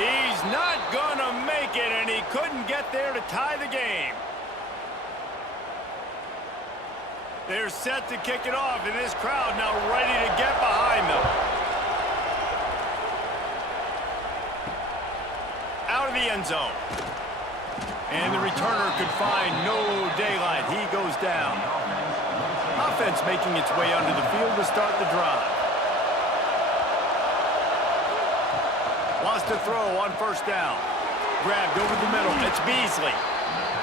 He's not gonna make it, and he couldn't get there to tie the game. They're set to kick it off, and this crowd now ready to get behind them. Out of the end zone. And the returner could find no daylight. He goes down. Offense making its way onto the field to start the drive. Wants to throw on first down. Grabbed over the middle. It's Beasley.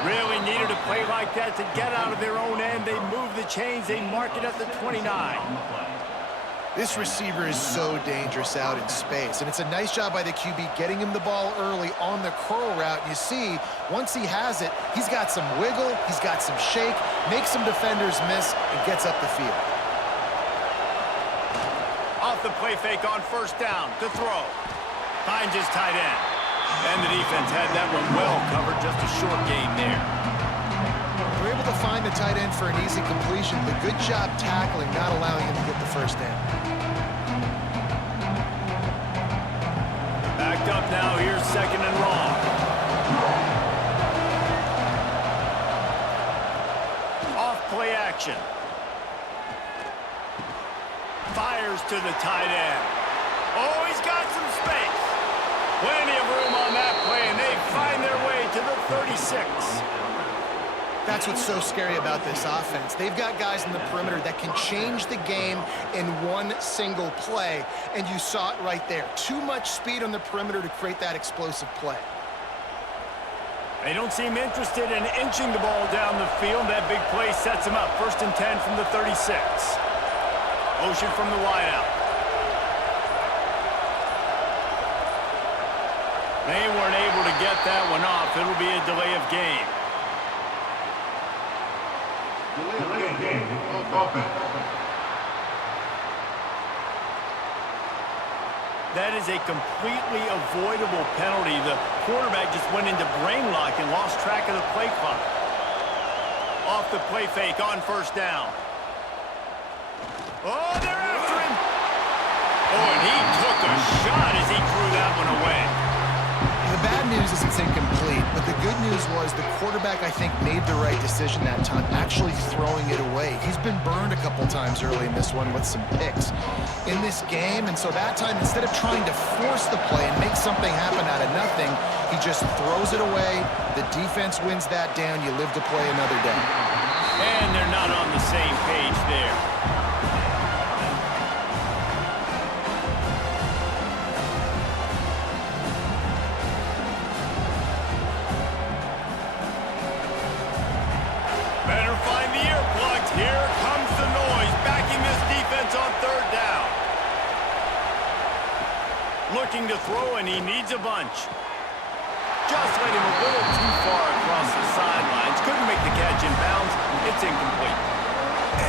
Really needed a play like that to get out of their own end. They move the chains. They mark it at the 29. This receiver is so dangerous out in space, and it's a nice job by the QB getting him the ball early on the curl route. You see, once he has it, he's got some wiggle, he's got some shake, makes some defenders miss, and gets up the field. Off the play fake on first down to throw. Finds his tight end. And the defense had that one well covered, just a short gain there. They're able to find the tight end for an easy completion, but good job tackling, not allowing him to get the first down. Backed up now, here's second and long. Off play action. Fires to the tight end. Oh, he's got some space. Plenty of room on that play, and they find their way to the 36. That's what's so scary about this offense. They've got guys in the perimeter that can change the game in one single play, and you saw it right there. Too much speed on the perimeter to create that explosive play. They don't seem interested in inching the ball down the field. That big play sets them up. First and 10 from the 36. Motion from the wideout. They weren't able to get that one off. It'll be a delay of game. Delay of game. Offense. That is a completely avoidable penalty. The quarterback just went into brain lock and lost track of the play clock. Off the play fake on first down. Oh, they're after him. Oh, and he took a shot as he threw that one away. The bad news is it's incomplete, but the good news was the quarterback, I think, made the right decision that time, actually throwing it away. He's been burned a couple times early in this one with some picks in this game, and so that time, instead of trying to force the play and make something happen out of nothing, he just throws it away. The defense wins that down. You live to play another day. And they're not on the same page there. Here comes the noise, backing this defense on third down. Looking to throw, and he needs a bunch. Just let him a little too far across the sidelines. Couldn't make the catch in bounds. It's incomplete.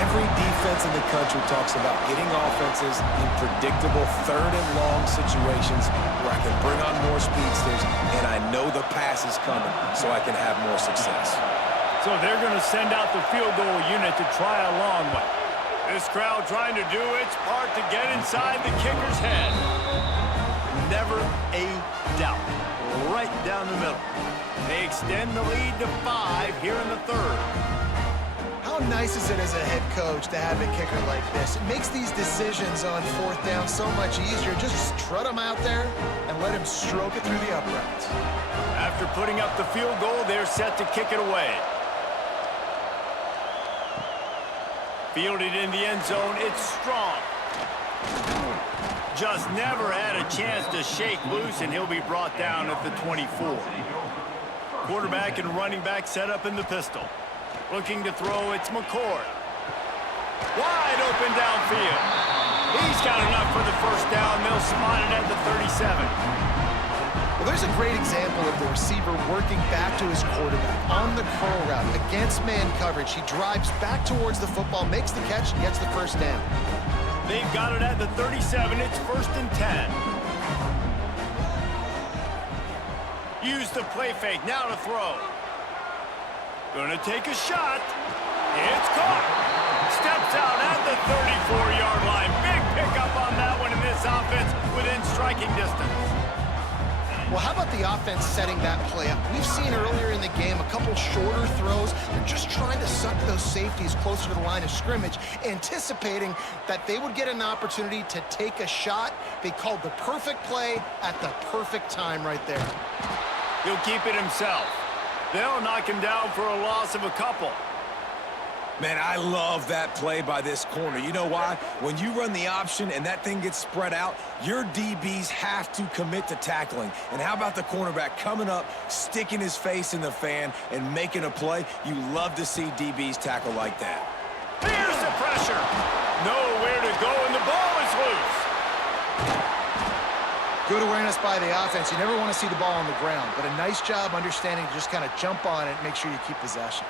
Every defense in the country talks about getting offenses in predictable third and long situations where I can bring on more speedsters, and I know the pass is coming, so I can have more success. So they're going to send out the field goal unit to try a long one. This crowd trying to do its part to get inside the kicker's head. Never a doubt. Right down the middle. They extend the lead to 5 here in the third. How nice is it as a head coach to have a kicker like this? It makes these decisions on fourth down so much easier. Just trot him out there and let him stroke it through the uprights. After putting up the field goal, they're set to kick it away. Fielded in the end zone, it's strong. Just never had a chance to shake loose, and he'll be brought down at the 24. Quarterback and running back set up in the pistol. Looking to throw, it's McCord. Wide open downfield. He's got enough for the first down. They'll spot it at the 37. Well, there's a great example of the receiver working back to his quarterback on the curl route against man coverage. He drives back towards the football, makes the catch, and gets the first down. They've got it at the 37. It's first and 10. Use the play fake. Now to throw. Gonna take a shot. It's caught. Steps out at the 34-yard line. Big pickup on that one in this offense within striking distance. Well, how about the offense setting that play up? We've seen earlier in the game a couple shorter throws. They're just trying to suck those safeties closer to the line of scrimmage, anticipating that they would get an opportunity to take a shot. They called the perfect play at the perfect time right there. He'll keep it himself. They'll knock him down for a loss of a couple. Man, I love that play by this corner. You know why? When you run the option and that thing gets spread out, your DBs have to commit to tackling. And how about the cornerback coming up, sticking his face in the fan, and making a play? You love to see DBs tackle like that. Here's the pressure. Nowhere to go, and the ball is loose. Good awareness by the offense. You never want to see the ball on the ground, but a nice job understanding to just kind of jump on it and make sure you keep possession.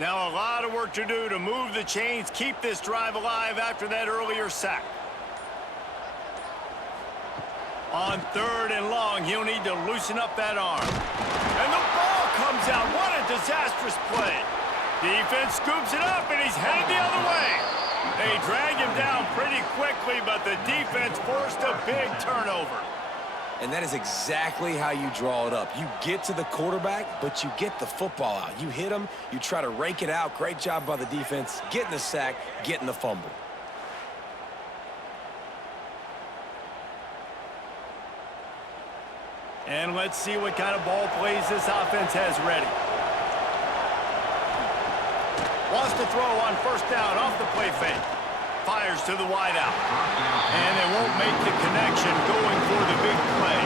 Now a lot of work to do to move the chains, keep this drive alive after that earlier sack. On 3rd and long, he'll need to loosen up that arm. And the ball comes out. What a disastrous play. Defense scoops it up, and he's headed the other way. They drag him down pretty quickly, but the defense forced a big turnover. And that is exactly how you draw it up. You get to the quarterback, but you get the football out. You hit him, you try to rake it out. Great job by the defense, getting the sack, getting the fumble. And let's see what kind of ball plays this offense has ready. Wants to throw on 1st down off the play fake. Fires to the wideout. And they won't make the connection going for the big play.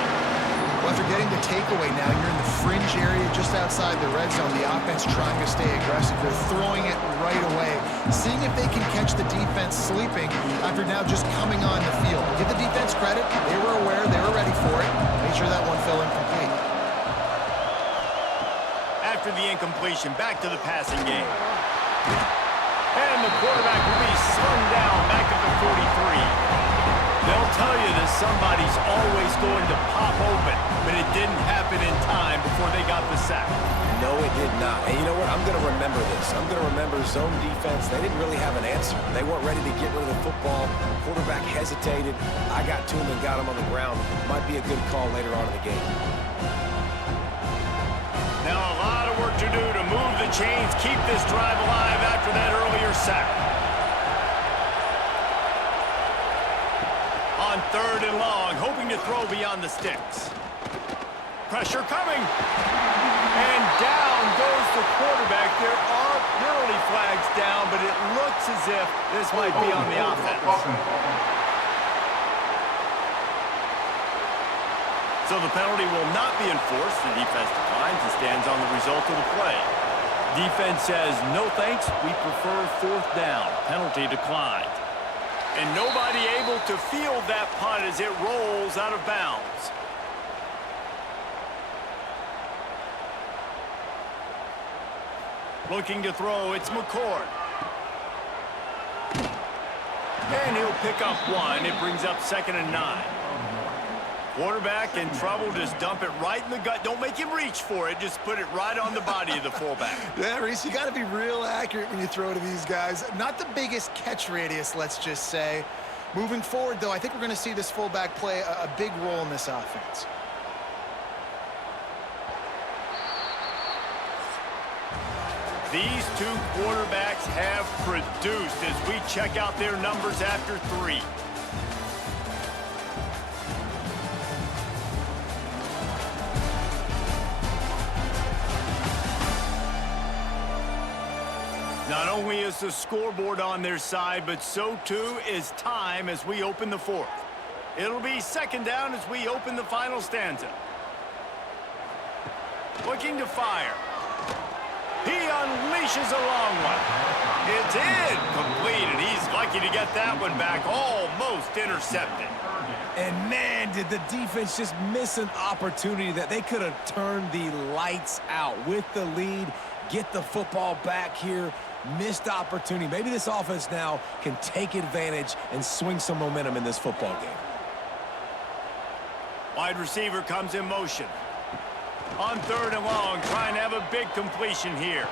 Well, after getting the takeaway now, you're in the fringe area just outside the red zone. The offense trying to stay aggressive. They're throwing it right away, seeing if they can catch the defense sleeping after now just coming on the field. Give the defense credit. They were aware. They were ready for it. Make sure that one fell incomplete. After the incompletion, back to the passing game. And the quarterback will be slung down back at the 43. They'll tell you that somebody's always going to pop open, but it didn't happen in time before they got the sack. No, it did not. And you know what? I'm going to remember this. I'm going to remember zone defense. They didn't really have an answer. They weren't ready to get rid of the football. Quarterback hesitated. I got to him and got him on the ground. Might be a good call later on in the game. Now a lot of work to do to move the chains, keep this drive alive after that earlier sack. On 3rd and long, hoping to throw beyond the sticks. Pressure coming. And down goes the quarterback. There are penalty flags down, but it looks as if this might be on the offense. So the penalty will not be enforced. The defense declines and stands on the result of the play. Defense says, no thanks, we prefer 4th down. Penalty declined. And nobody able to field that punt as it rolls out of bounds. Looking to throw, it's McCord. And he'll pick up 1. It brings up 2nd and 9. Quarterback in trouble, just dump it right in the gut. Don't make him reach for it. Just put it right on the body of the fullback. Yeah, Reese, you got to be real accurate when you throw to these guys. Not the biggest catch radius, let's just say. Moving forward, though, I think we're going to see this fullback play a big role in this offense. These two quarterbacks have produced as we check out their numbers after 3. Not only is the scoreboard on their side, but so too is time as we open the 4th. It'll be 2nd down as we open the final stanza. Looking to fire. He unleashes a long one. It's incomplete, and he's lucky to get that one back, almost intercepted. And man, did the defense just miss an opportunity that they could have turned the lights out with the lead. get the football back here. Missed opportunity. Maybe this offense now can take advantage and swing some momentum in this football game. Wide receiver comes in motion. On 3rd and long, trying to have a big completion here.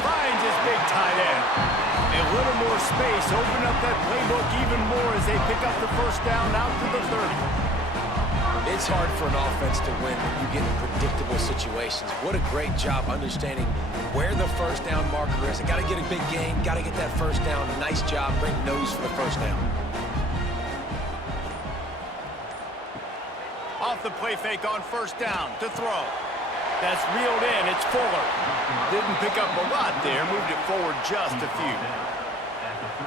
Finds his big tight end. A little more space, open up that playbook even more as they pick up the first down out to the 30. It's hard for an offense to win when you get in predictable situations. What a great job understanding where the first down marker is. I got to get a big gain, got to get that first down. Nice job, great nose for the first down. Off the play fake on 1st down to throw. That's reeled in. It's Fuller. Didn't pick up a lot there. Moved it forward just a few.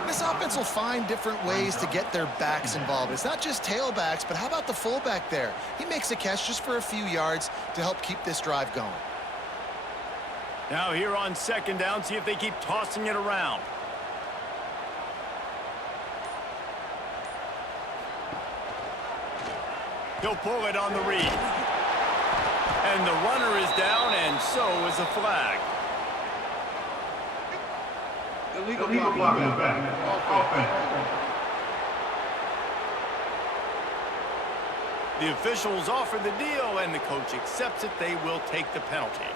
This offense will find different ways to get their backs involved. It's not just tailbacks, but how about the fullback there? He makes a catch just for a few yards to help keep this drive going. Now here on 2nd down, see if they keep tossing it around. He'll pull it on the read. And the runner is down, and so is a flag. Illegal blocking back. Offense. The officials offer the deal, and the coach accepts it. They will take the penalty.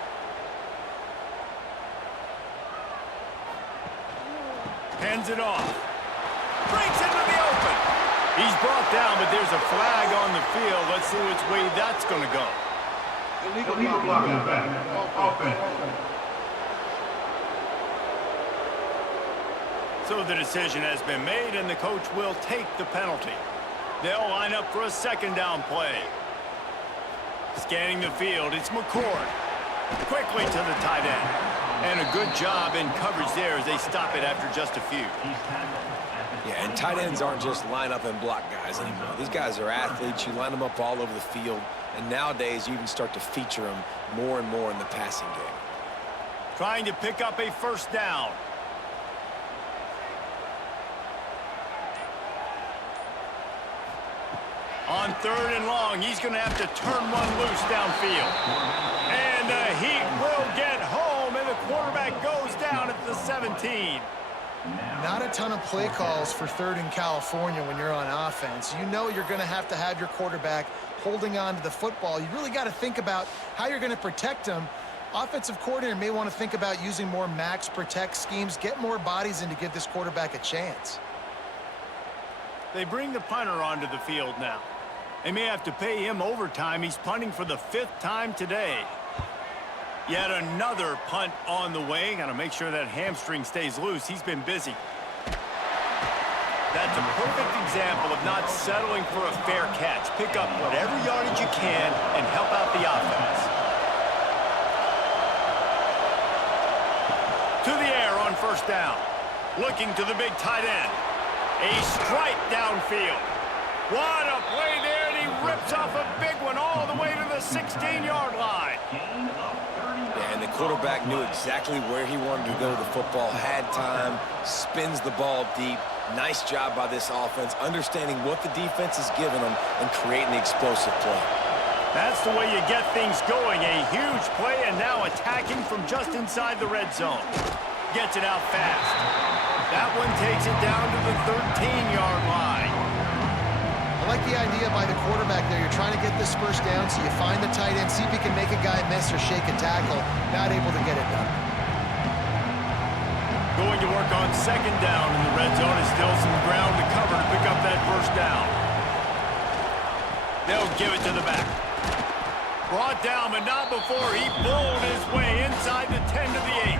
Hands it off. Breaks into the open. He's brought down, but there's a flag on the field. Let's see which way that's going to go. Illegal blocking back. Offense. So the decision has been made, and the coach will take the penalty. They'll line up for a 2nd down play. Scanning the field, it's McCord. Quickly to the tight end. And a good job in coverage there as they stop it after just a few. Yeah, and tight ends aren't just line up and block guys anymore. These guys are athletes. You line them up all over the field. And nowadays, you can start to feature them more and more in the passing game. Trying to pick up a 1st down. On 3rd and long, he's going to have to turn one loose downfield. And the Heat will get home, and the quarterback goes down at the 17. Not a ton of play calls for 3rd in California when you're on offense. You know you're going to have your quarterback holding on to the football. You really got to think about how you're going to protect him. Offensive coordinator may want to think about using more max protect schemes, get more bodies in to give this quarterback a chance. They bring the punter onto the field now. They may have to pay him overtime. He's punting for the 5th time today. Yet another punt on the way. Got to make sure that hamstring stays loose. He's been busy. That's a perfect example of not settling for a fair catch. Pick up whatever yardage you can and help out the offense. To the air on 1st down. Looking to the big tight end. A strike downfield. What a play there, and he rips off a big one all the way to the 16-yard line. Yeah, and the quarterback knew exactly where he wanted to go with the football, had time, spins the ball deep. Nice job by this offense, understanding what the defense is giving them and creating the explosive play. That's the way you get things going. A huge play, and now attacking from just inside the red zone. Gets it out fast. That one takes it down to the 13-yard line. I like the idea by the quarterback there. You're trying to get this first down, so you find the tight end, see if he can make a guy miss or shake a tackle. Not able to get it done. Going to work on 2nd down in the red zone. Is still some ground to cover to pick up that first down. They'll give it to the back. Brought down, but not before he bowled his way inside the 10 to the 8.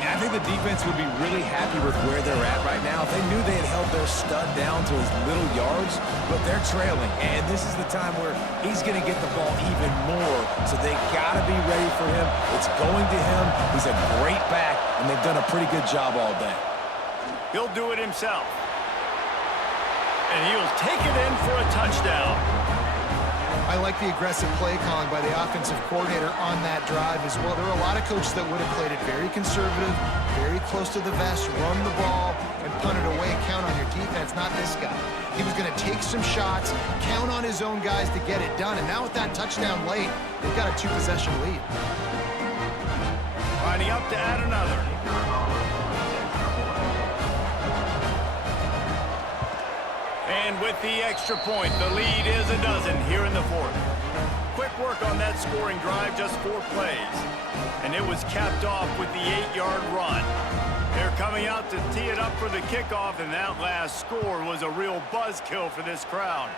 I think the defense would be really happy with where they're at right now. If they knew they had held their stud down to his little yards, but they're trailing. And this is the time where he's going to get the ball even more. So they got to be ready for him. It's going to him. He's a great back, and they've done a pretty good job all day. He'll do it himself. And he'll take it in for a touchdown. I like the aggressive play calling by the offensive coordinator on that drive as well. There are a lot of coaches that would have played it very conservative, very close to the vest, run the ball, and punt it away, count on your defense. Not this guy. He was going to take some shots, count on his own guys to get it done. And now with that touchdown late, they've got a 2-possession lead. Lining up to add another. And with the extra point, the lead is a dozen here in the fourth. Quick work on that scoring drive, just 4 plays. And it was capped off with the 8-yard run. They're coming out to tee it up for the kickoff, and that last score was a real buzzkill for this crowd.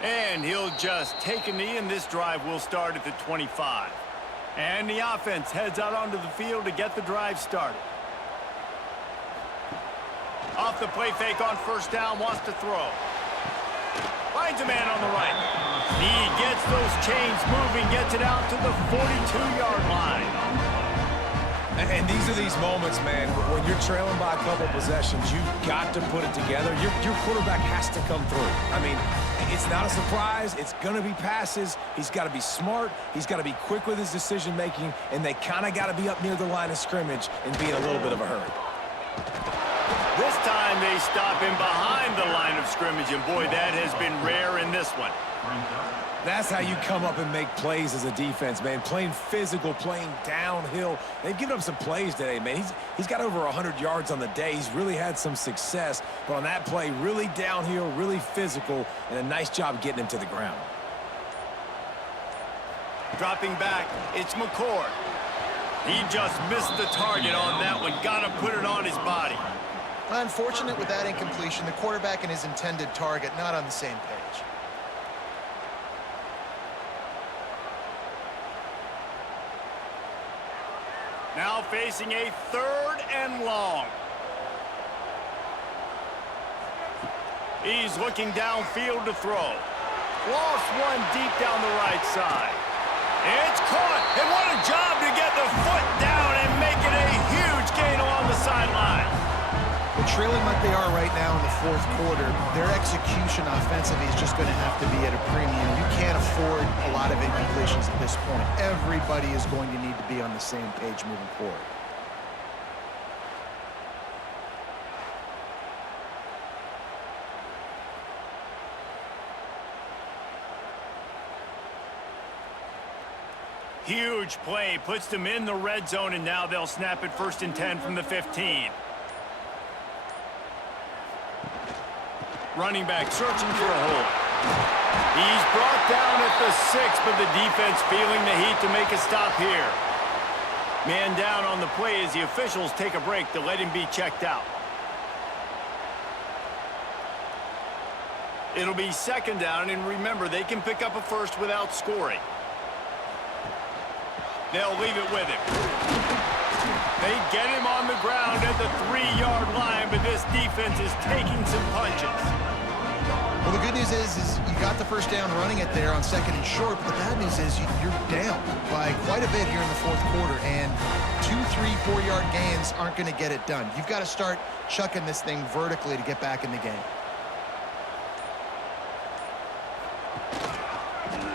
And he'll just take a knee, and this drive will start at the 25. And the offense heads out onto the field to get the drive started. Off the play fake on first down, wants to throw. Finds a man on the right. He gets those chains moving, gets it out to the 42-yard line. And these are these moments, man, when you're trailing by a couple possessions, you've got to put it together. Your quarterback has to come through. I mean, it's not a surprise. It's going to be passes. He's got to be smart. He's got to be quick with his decision-making, and they kind of got to be up near the line of scrimmage and be in a little bit of a hurry. This time they stop him behind the line of scrimmage, and boy, that has been rare in this one. That's how you come up and make plays as a defense, man. Playing physical, playing downhill. They've given up some plays today, man. He's got over 100 yards on the day. He's really had some success. But on that play, really downhill, really physical, and a nice job getting him to the ground. Dropping back, it's McCord. He just missed the target on that one. Got to put it on his body. Unfortunate with that incompletion. The quarterback and his intended target not on the same page. Now facing a 3rd and long. He's looking downfield to throw. Lost one deep down the right side. It's caught, and what a job to get the foot down and make it a huge gain along the sideline. But trailing like they are right now in the fourth quarter, their execution offensively is just going to have to be at a premium. You can't afford a lot of incompletions at this point. Everybody is going to need to be on the same page moving forward. Huge play, puts them in the red zone, and now they'll snap it 1st and 10 from the 15. Running back searching for a hole. He's brought down at the 6, but the defense feeling the heat to make a stop here. Man down on the play as the officials take a break to let him be checked out. It'll be 2nd down, and remember, they can pick up a first without scoring. They'll leave it with him. They get him on the ground at the 3-yard line, but this defense is taking some punches. Well, the good news is you got the first down running it there on 2nd and short, but the bad news is you're down by quite a bit here in the fourth quarter, and 2, 3, 4-yard gains aren't going to get it done. You've got to start chucking this thing vertically to get back in the game.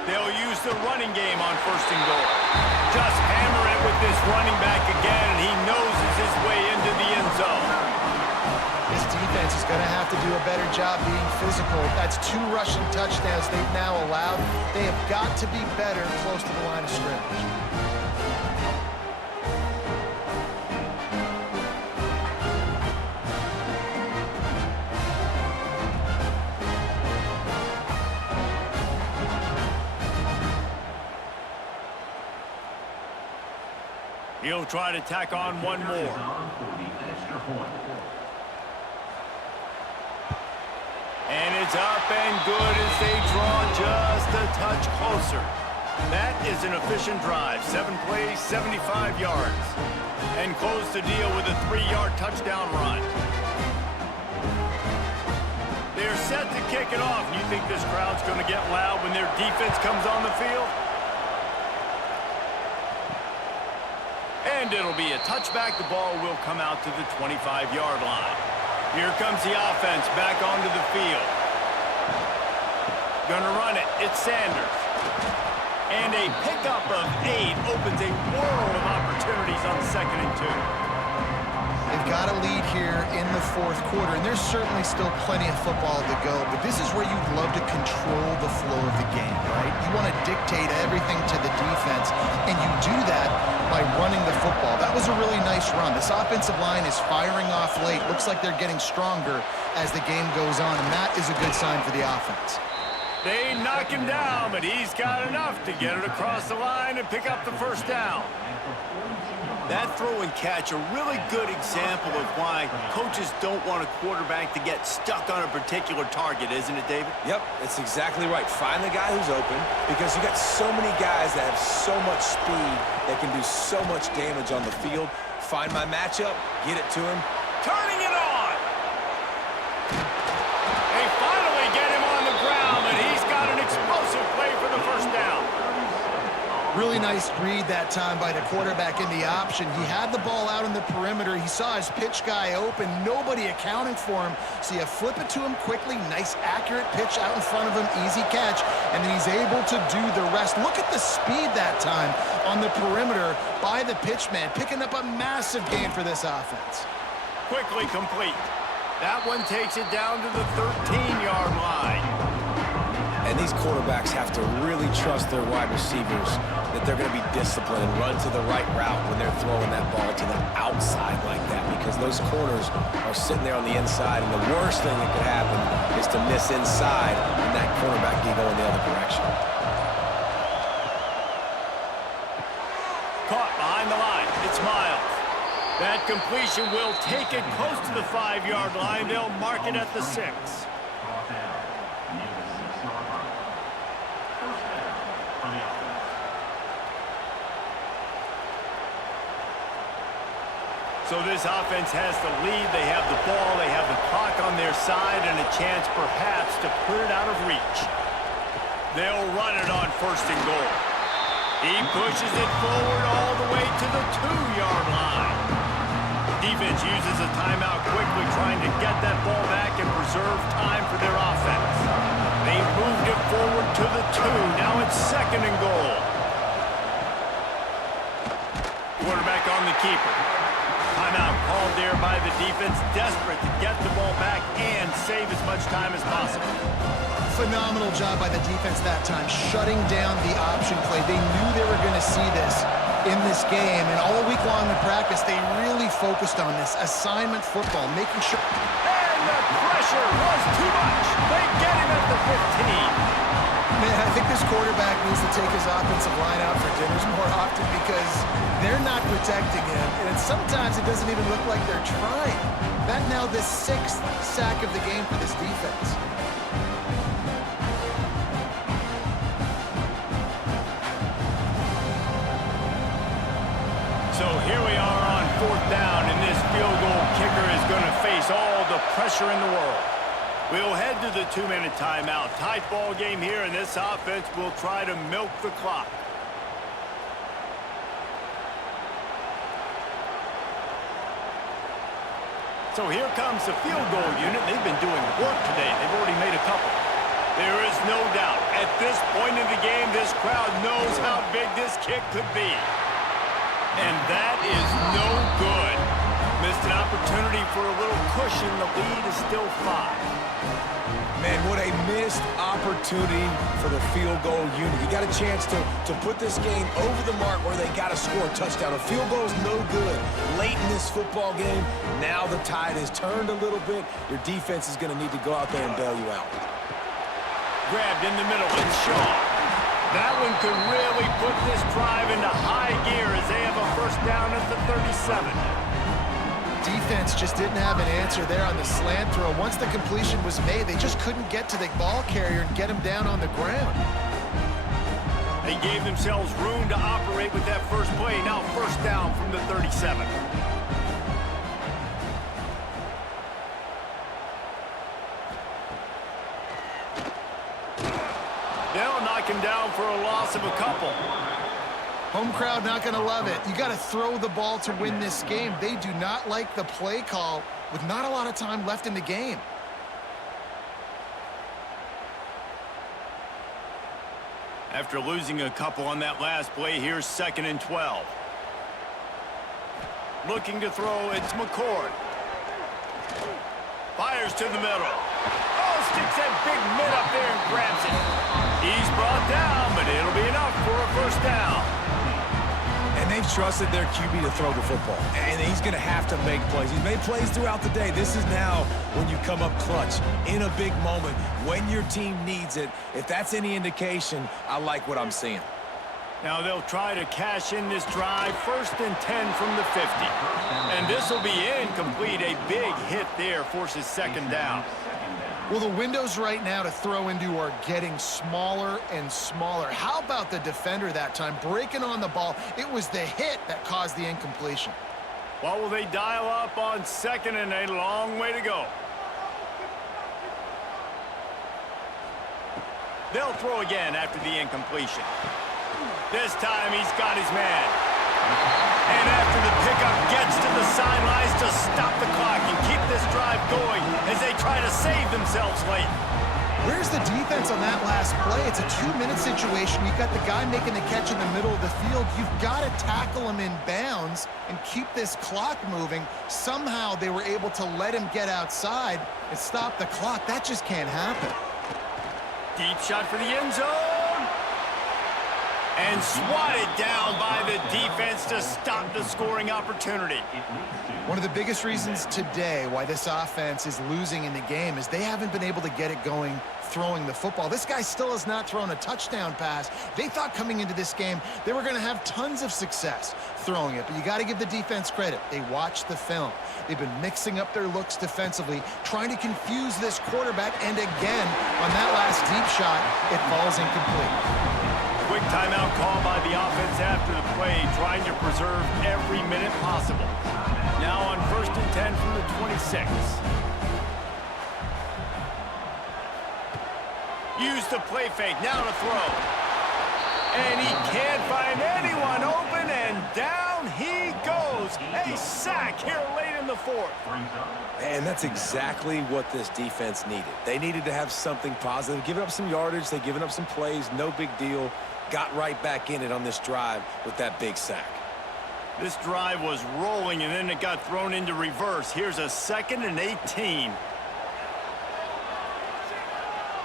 They'll use the running game on 1st and goal. Just hammer it with this running back again, and he noses his way into the end zone. This defense is going to have to do a better job being physical. That's 2 rushing touchdowns they've now allowed. They have got to be better close to the line of scrimmage. He'll try to tack on one more. And it's up and good as they draw just a touch closer. That is an efficient drive. 7 plays, 75 yards. And close the deal with a 3-yard touchdown run. They're set to kick it off. You think this crowd's going to get loud when their defense comes on the field? And it'll be a touchback. The ball will come out to the 25-yard line. Here comes the offense back onto the field. Gonna run it. It's Sanders. And a pickup of 8 opens a world of opportunities on 2nd and 2. They've got a lead here in the fourth quarter, and there's certainly still plenty of football to go, but this is where you'd love to control the flow of the game, right? You want to dictate everything to the defense, and you do that by running the football. That was a really nice run. This offensive line is firing off late. Looks like they're getting stronger as the game goes on, and that is a good sign for the offense. They knock him down, but he's got enough to get it across the line and pick up the first down. That throw and catch, a really good example of why coaches don't want a quarterback to get stuck on a particular target, isn't it, David? Yep, it's exactly right. Find the guy who's open, because you got so many guys that have so much speed that can do so much damage on the field. Find my matchup, get it to him. Turning it on! They finally get him on the ground, and he's got an explosive play for the first down. Really nice read that time by the quarterback in the option. He had the ball out on the perimeter. He saw his pitch guy open. Nobody accounting for him. So you flip it to him quickly. Nice, accurate pitch out in front of him. Easy catch. And then he's able to do the rest. Look at the speed that time on the perimeter by the pitchman, picking up a massive gain for this offense. Quickly complete. That one takes it down to the 13-yard line. And these quarterbacks have to really trust their wide receivers that they're going to be disciplined and run to the right route when they're throwing that ball to the outside like that, because those corners are sitting there on the inside, and the worst thing that could happen is to miss inside and that cornerback can go in the other direction. Caught behind the line. It's Miles. That completion will take it close to the 5-yard line. They'll mark it at the 6. So this offense has the lead. They have the ball. They have the clock on their side and a chance perhaps to put it out of reach. They'll run it on 1st and goal. He pushes it forward all the way to the 2-yard line. Defense uses a timeout quickly, trying to get that ball back and preserve time for their offense. They moved it forward to the 2. Now it's 2nd and goal. Quarterback on the keeper. Timeout called there by the defense, desperate to get the ball back and save as much time as possible. Phenomenal job by the defense that time, shutting down the option play. They knew they were going to see this in this game, and all week long in practice, they really focused on this assignment football, making sure. And the pressure was too much. They get him at the 15. Man, I think this quarterback needs to take his offensive line out for dinners more often, because they're not protecting him, and sometimes it doesn't even look like they're trying. That now the 6th sack of the game for this defense. So here we are on 4th down, and this field goal kicker is going to face all the pressure in the world. We'll head to the 2-minute timeout. Tight ball game here, and this offense will try to milk the clock. So here comes the field goal unit. They've been doing work today. They've already made a couple. There is no doubt, at this point in the game, this crowd knows how big this kick could be. And that is no good. Missed an opportunity for a little cushion. The lead is still 5. Man, what a missed opportunity for the field goal unit. You got a chance to put this game over the mark where they got to score a touchdown. A field goal is no good late in this football game. Now the tide has turned a little bit. Your defense is going to need to go out there and bail you out. Grabbed in the middle, it's Shaw. That one could really put this drive into high gear as they have a first down at the 37. Defense just didn't have an answer there on the slant throw. Once the completion was made, they just couldn't get to the ball carrier and get him down on the ground. They gave themselves room to operate with that first play. Now first down from the 37. They'll knock him down for a loss of a couple. Home crowd not going to love it. You got to throw the ball to win this game. They do not like the play call with not a lot of time left in the game. After losing a couple on that last play, here's 2nd and 12. Looking to throw, it's McCord. Fires to the middle. Oh, sticks that big mid up there and grabs it. He's brought down, but it'll be enough for a first down. And they've trusted their QB to throw the football. And he's going to have to make plays. He's made plays throughout the day. This is now when you come up clutch in a big moment when your team needs it. If that's any indication, I like what I'm seeing. Now they'll try to cash in this drive. 1st and 10 from the 50. And this will be incomplete. A big hit there forces 2nd down. Well, the windows right now to throw into are getting smaller and smaller. How about the defender that time breaking on the ball? It was the hit that caused the incompletion. What will they dial up on 2nd and a long way to go? They'll throw again after the incompletion. This time he's got his man. And after the pickup gets to the sidelines to stop the clock and keep this drive going as they try to save themselves late. Where's the defense on that last play? It's a 2-minute situation. You've got the guy making the catch in the middle of the field. You've got to tackle him in bounds and keep this clock moving. Somehow they were able to let him get outside and stop the clock. That just can't happen. Deep shot for the end zone. And swatted down by the defense to stop the scoring opportunity. One of the biggest reasons today why this offense is losing in the game is they haven't been able to get it going throwing the football. This guy still has not thrown a touchdown pass. They thought coming into this game they were going to have tons of success throwing it, but you got to give the defense credit. They watched the film. They've been mixing up their looks defensively, trying to confuse this quarterback, and again, on that last deep shot, it falls incomplete. Quick timeout call by the offense after the play, trying to preserve every minute possible. Now on 1st and 10 from the 26. Use the play fake, now to throw. And he can't find anyone open, and down he goes. A sack here late in the 4th. And that's exactly what this defense needed. They needed to have something positive. Giving up some yardage, they've given up some plays, no big deal. Got right back in it on this drive with that big sack. This drive was rolling, and then it got thrown into reverse. Here's a 2nd and 18.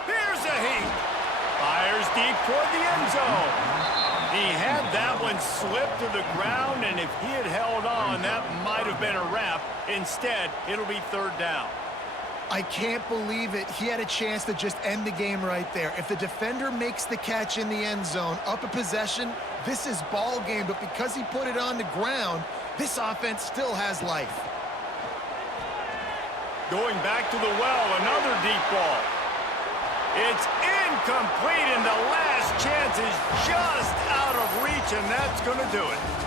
Here's a heat. Fires deep toward the end zone. He had that one slip to the ground, and if he had held on, that might have been a wrap. Instead, it'll be 3rd down. I can't believe it. He had a chance to just end the game right there. If the defender makes the catch in the end zone, up a possession, this is ball game. But because he put it on the ground, this offense still has life. Going back to the well, another deep ball. It's incomplete, and the last chance is just out of reach, and that's going to do it.